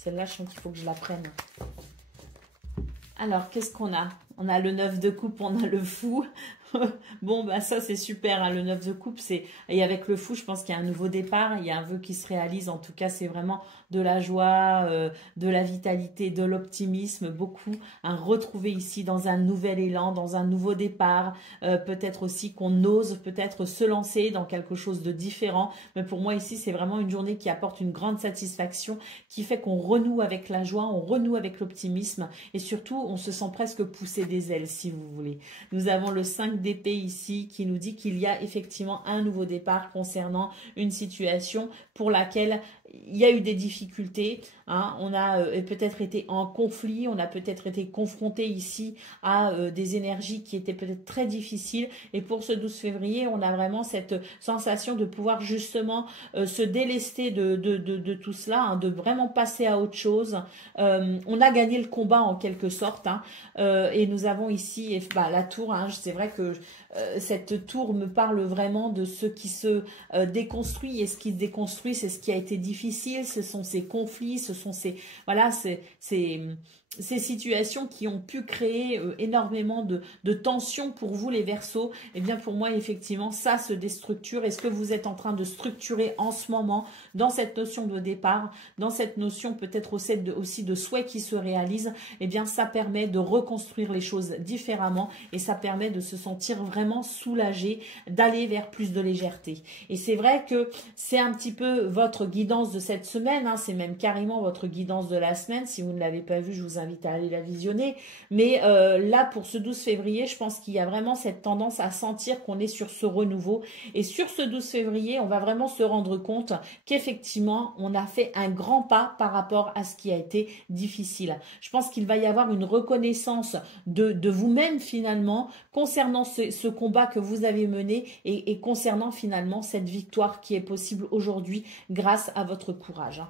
Celle-là, je sens qu'il faut que je la prenne. Alors, qu'est-ce qu'on a? On a le 9 de coupe, on a le fou. Bon, bah ça, c'est super, hein, le 9 de coupe. Et avec le fou, je pense qu'il y a un nouveau départ. Il y a un vœu qui se réalise. En tout cas, c'est vraiment de la joie, de la vitalité, de l'optimisme. Beaucoup, un retrouver ici dans un nouvel élan, dans un nouveau départ. Peut-être aussi qu'on ose peut-être se lancer dans quelque chose de différent. Mais pour moi, ici, c'est vraiment une journée qui apporte une grande satisfaction, qui fait qu'on renoue avec la joie, on renoue avec l'optimisme. Et surtout, on se sent presque pousser des ailes, si vous voulez. Nous avons le 5 d'épée ici qui nous dit qu'il y a effectivement un nouveau départ concernant une situation pour laquelle il y a eu des difficultés, hein. On a peut-être été en conflit, on a peut-être été confronté ici à des énergies qui étaient peut-être très difficiles. Et pour ce 12 février, on a vraiment cette sensation de pouvoir justement se délester de tout cela, hein, de vraiment passer à autre chose. On a gagné le combat en quelque sorte, hein, et nous avons ici la tour, hein. C'est vrai que cette tour me parle vraiment de ce qui se déconstruit, et ce qui se déconstruit, c'est ce qui a été difficile, ce sont ces conflits, ce sont ces situations qui ont pu créer énormément de tensions pour vous les Verseaux. Et bien pour moi, effectivement, ça se déstructure. Et ce que vous êtes en train de structurer en ce moment, dans cette notion de départ, dans cette notion peut-être aussi de souhait qui se réalise, eh bien ça permet de reconstruire les choses différemment, et ça permet de se sentir vraiment soulagé, d'aller vers plus de légèreté. Et c'est vrai que c'est un petit peu votre guidance de cette semaine, hein, c'est même carrément votre guidance de la semaine. Si vous ne l'avez pas vue, je vous invite à aller la visionner. Mais là, pour ce 12 février, je pense qu'il y a vraiment cette tendance à sentir qu'on est sur ce renouveau. Et sur ce 12 février, on va vraiment se rendre compte qu'effectivement, on a fait un grand pas par rapport à ce qui a été difficile. Je pense qu'il va y avoir une reconnaissance de vous-même finalement concernant ce combat que vous avez mené, et concernant finalement cette victoire qui est possible aujourd'hui grâce à votre courage.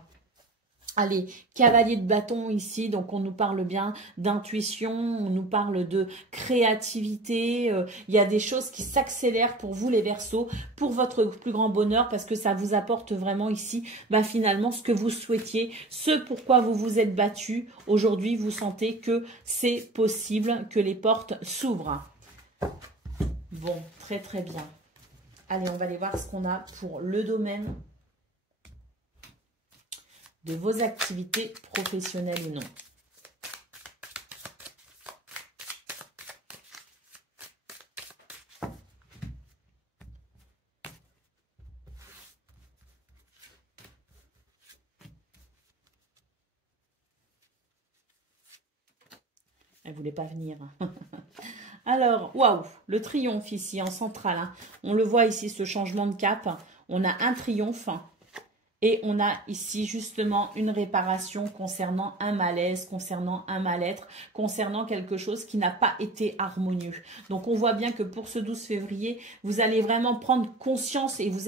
Allez, cavalier de bâton ici, donc on nous parle bien d'intuition, on nous parle de créativité, il y a des choses qui s'accélèrent pour vous les Verseaux, pour votre plus grand bonheur, parce que ça vous apporte vraiment ici, finalement, ce que vous souhaitiez, ce pourquoi vous vous êtes battu. Aujourd'hui, vous sentez que c'est possible, que les portes s'ouvrent. Bon, très très bien. Allez, on va aller voir ce qu'on a pour le domaine de vos activités professionnelles ou non. Elle ne voulait pas venir. Alors, waouh, le triomphe ici en centrale, hein. On le voit ici, ce changement de cap. On a un triomphe. Et on a ici justement une réparation concernant un malaise, concernant un mal-être, concernant quelque chose qui n'a pas été harmonieux. Donc on voit bien que pour ce 12 février, vous allez vraiment prendre conscience, et vous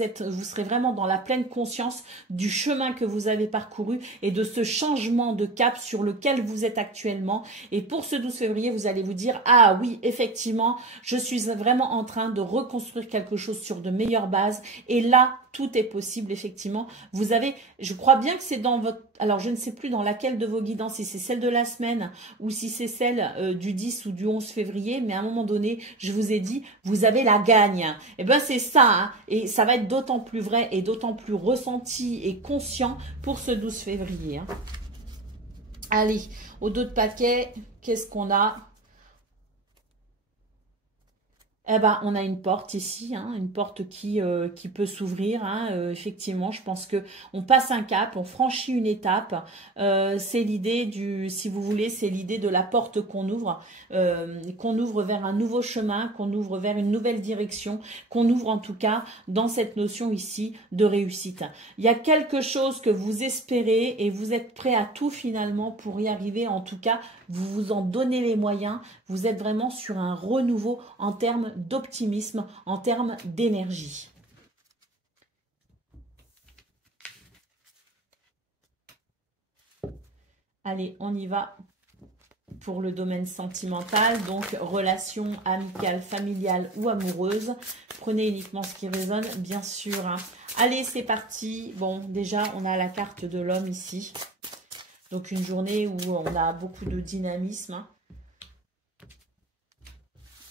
serez vraiment dans la pleine conscience du chemin que vous avez parcouru et de ce changement de cap sur lequel vous êtes actuellement. Et pour ce 12 février, vous allez vous dire, ah oui, effectivement, je suis vraiment en train de reconstruire quelque chose sur de meilleures bases. Et là, tout est possible, effectivement. Vous avez, je crois bien que c'est dans votre, alors je ne sais plus dans laquelle de vos guidances, si c'est celle de la semaine ou si c'est celle du 10 ou du 11 février, mais à un moment donné, je vous ai dit, vous avez la gagne. Et bien c'est ça, hein, et ça va être d'autant plus vrai et d'autant plus ressenti et conscient pour ce 12 février. Hein. Allez, au dos de paquet, qu'est-ce qu'on a ? Eh ben, on a une porte ici, hein, une porte qui peut s'ouvrir. Hein, effectivement, je pense que on passe un cap, on franchit une étape. C'est l'idée si vous voulez, c'est l'idée de la porte qu'on ouvre vers un nouveau chemin, qu'on ouvre vers une nouvelle direction, qu'on ouvre en tout cas dans cette notion ici de réussite. Il y a quelque chose que vous espérez et vous êtes prêt à tout finalement pour y arriver. En tout cas, vous vous en donnez les moyens. Vous êtes vraiment sur un renouveau en termes d'optimisme, en termes d'énergie. Allez, on y va pour le domaine sentimental, donc relation amicale, familiale ou amoureuse. Prenez uniquement ce qui résonne, bien sûr. Hein. Allez, c'est parti. Bon, déjà, on a la carte de l'homme ici. Donc une journée où on a beaucoup de dynamisme, hein,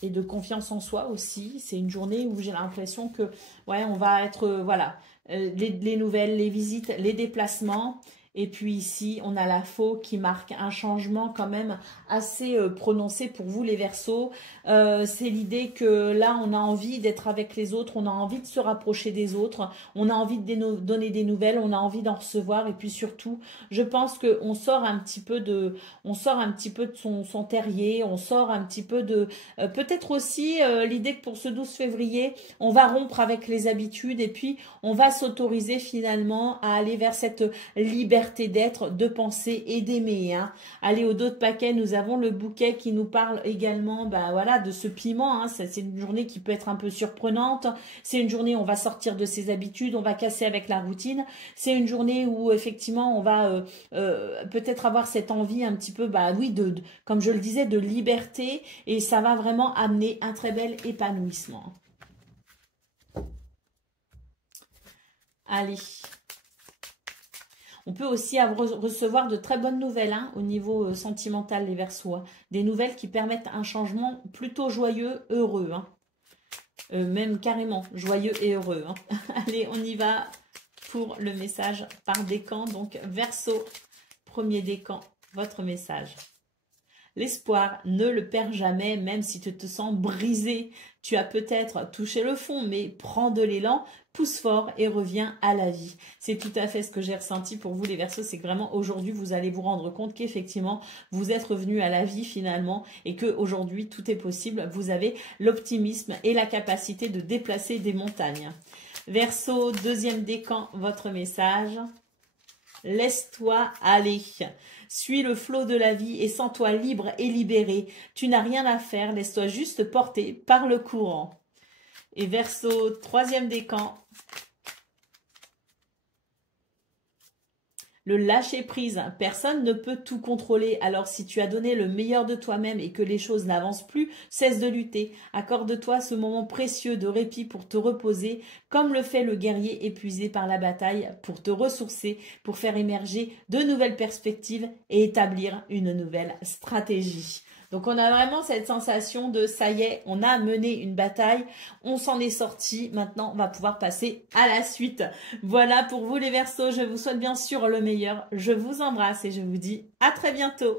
et de confiance en soi aussi. C'est une journée où j'ai l'impression que, ouais, on va être, voilà, les nouvelles, les visites, les déplacements. Et puis ici, on a la faux qui marque un changement quand même assez prononcé pour vous les Verseaux. C'est l'idée que là, on a envie d'être avec les autres, on a envie de se rapprocher des autres, on a envie de donner des nouvelles, on a envie d'en recevoir. Et puis surtout, je pense qu'on sort un petit peu de, son terrier, on sort un petit peu de, peut-être aussi l'idée que pour ce 12 février, on va rompre avec les habitudes et puis on va s'autoriser finalement à aller vers cette liberté d'être, de penser et d'aimer. Hein. Allez, au dos de paquet, nous avons le bouquet qui nous parle également voilà, de ce piment. Hein. C'est une journée qui peut être un peu surprenante. C'est une journée où on va sortir de ses habitudes, on va casser avec la routine. C'est une journée où effectivement on va peut-être avoir cette envie un petit peu, oui, comme je le disais, de liberté, et ça va vraiment amener un très bel épanouissement. Allez. On peut aussi recevoir de très bonnes nouvelles hein, au niveau sentimental, les Verseaux. Hein. Des nouvelles qui permettent un changement plutôt joyeux, heureux. Hein. Même carrément joyeux et heureux. Hein. Allez, on y va pour le message par décan. Donc, Verseau, premier décan, votre message. L'espoir, ne le perds jamais, même si tu te sens brisé. Tu as peut-être touché le fond, mais prends de l'élan, pousse fort et reviens à la vie. C'est tout à fait ce que j'ai ressenti pour vous les Verseaux, c'est que vraiment aujourd'hui vous allez vous rendre compte qu'effectivement vous êtes revenu à la vie finalement et que aujourd'hui tout est possible. Vous avez l'optimisme et la capacité de déplacer des montagnes. Verseau, deuxième décan, votre message. Laisse-toi aller. Suis le flot de la vie et sens-toi libre et libéré. Tu n'as rien à faire, laisse-toi juste porter par le courant. Et Verseau, troisième décan. Le lâcher-prise, personne ne peut tout contrôler. Alors si tu as donné le meilleur de toi-même et que les choses n'avancent plus, cesse de lutter. Accorde-toi ce moment précieux de répit pour te reposer, comme le fait le guerrier épuisé par la bataille, pour te ressourcer, pour faire émerger de nouvelles perspectives et établir une nouvelle stratégie. Donc on a vraiment cette sensation de ça y est, on a mené une bataille, on s'en est sorti, maintenant on va pouvoir passer à la suite. Voilà pour vous les Verseaux, je vous souhaite bien sûr le meilleur, je vous embrasse et je vous dis à très bientôt.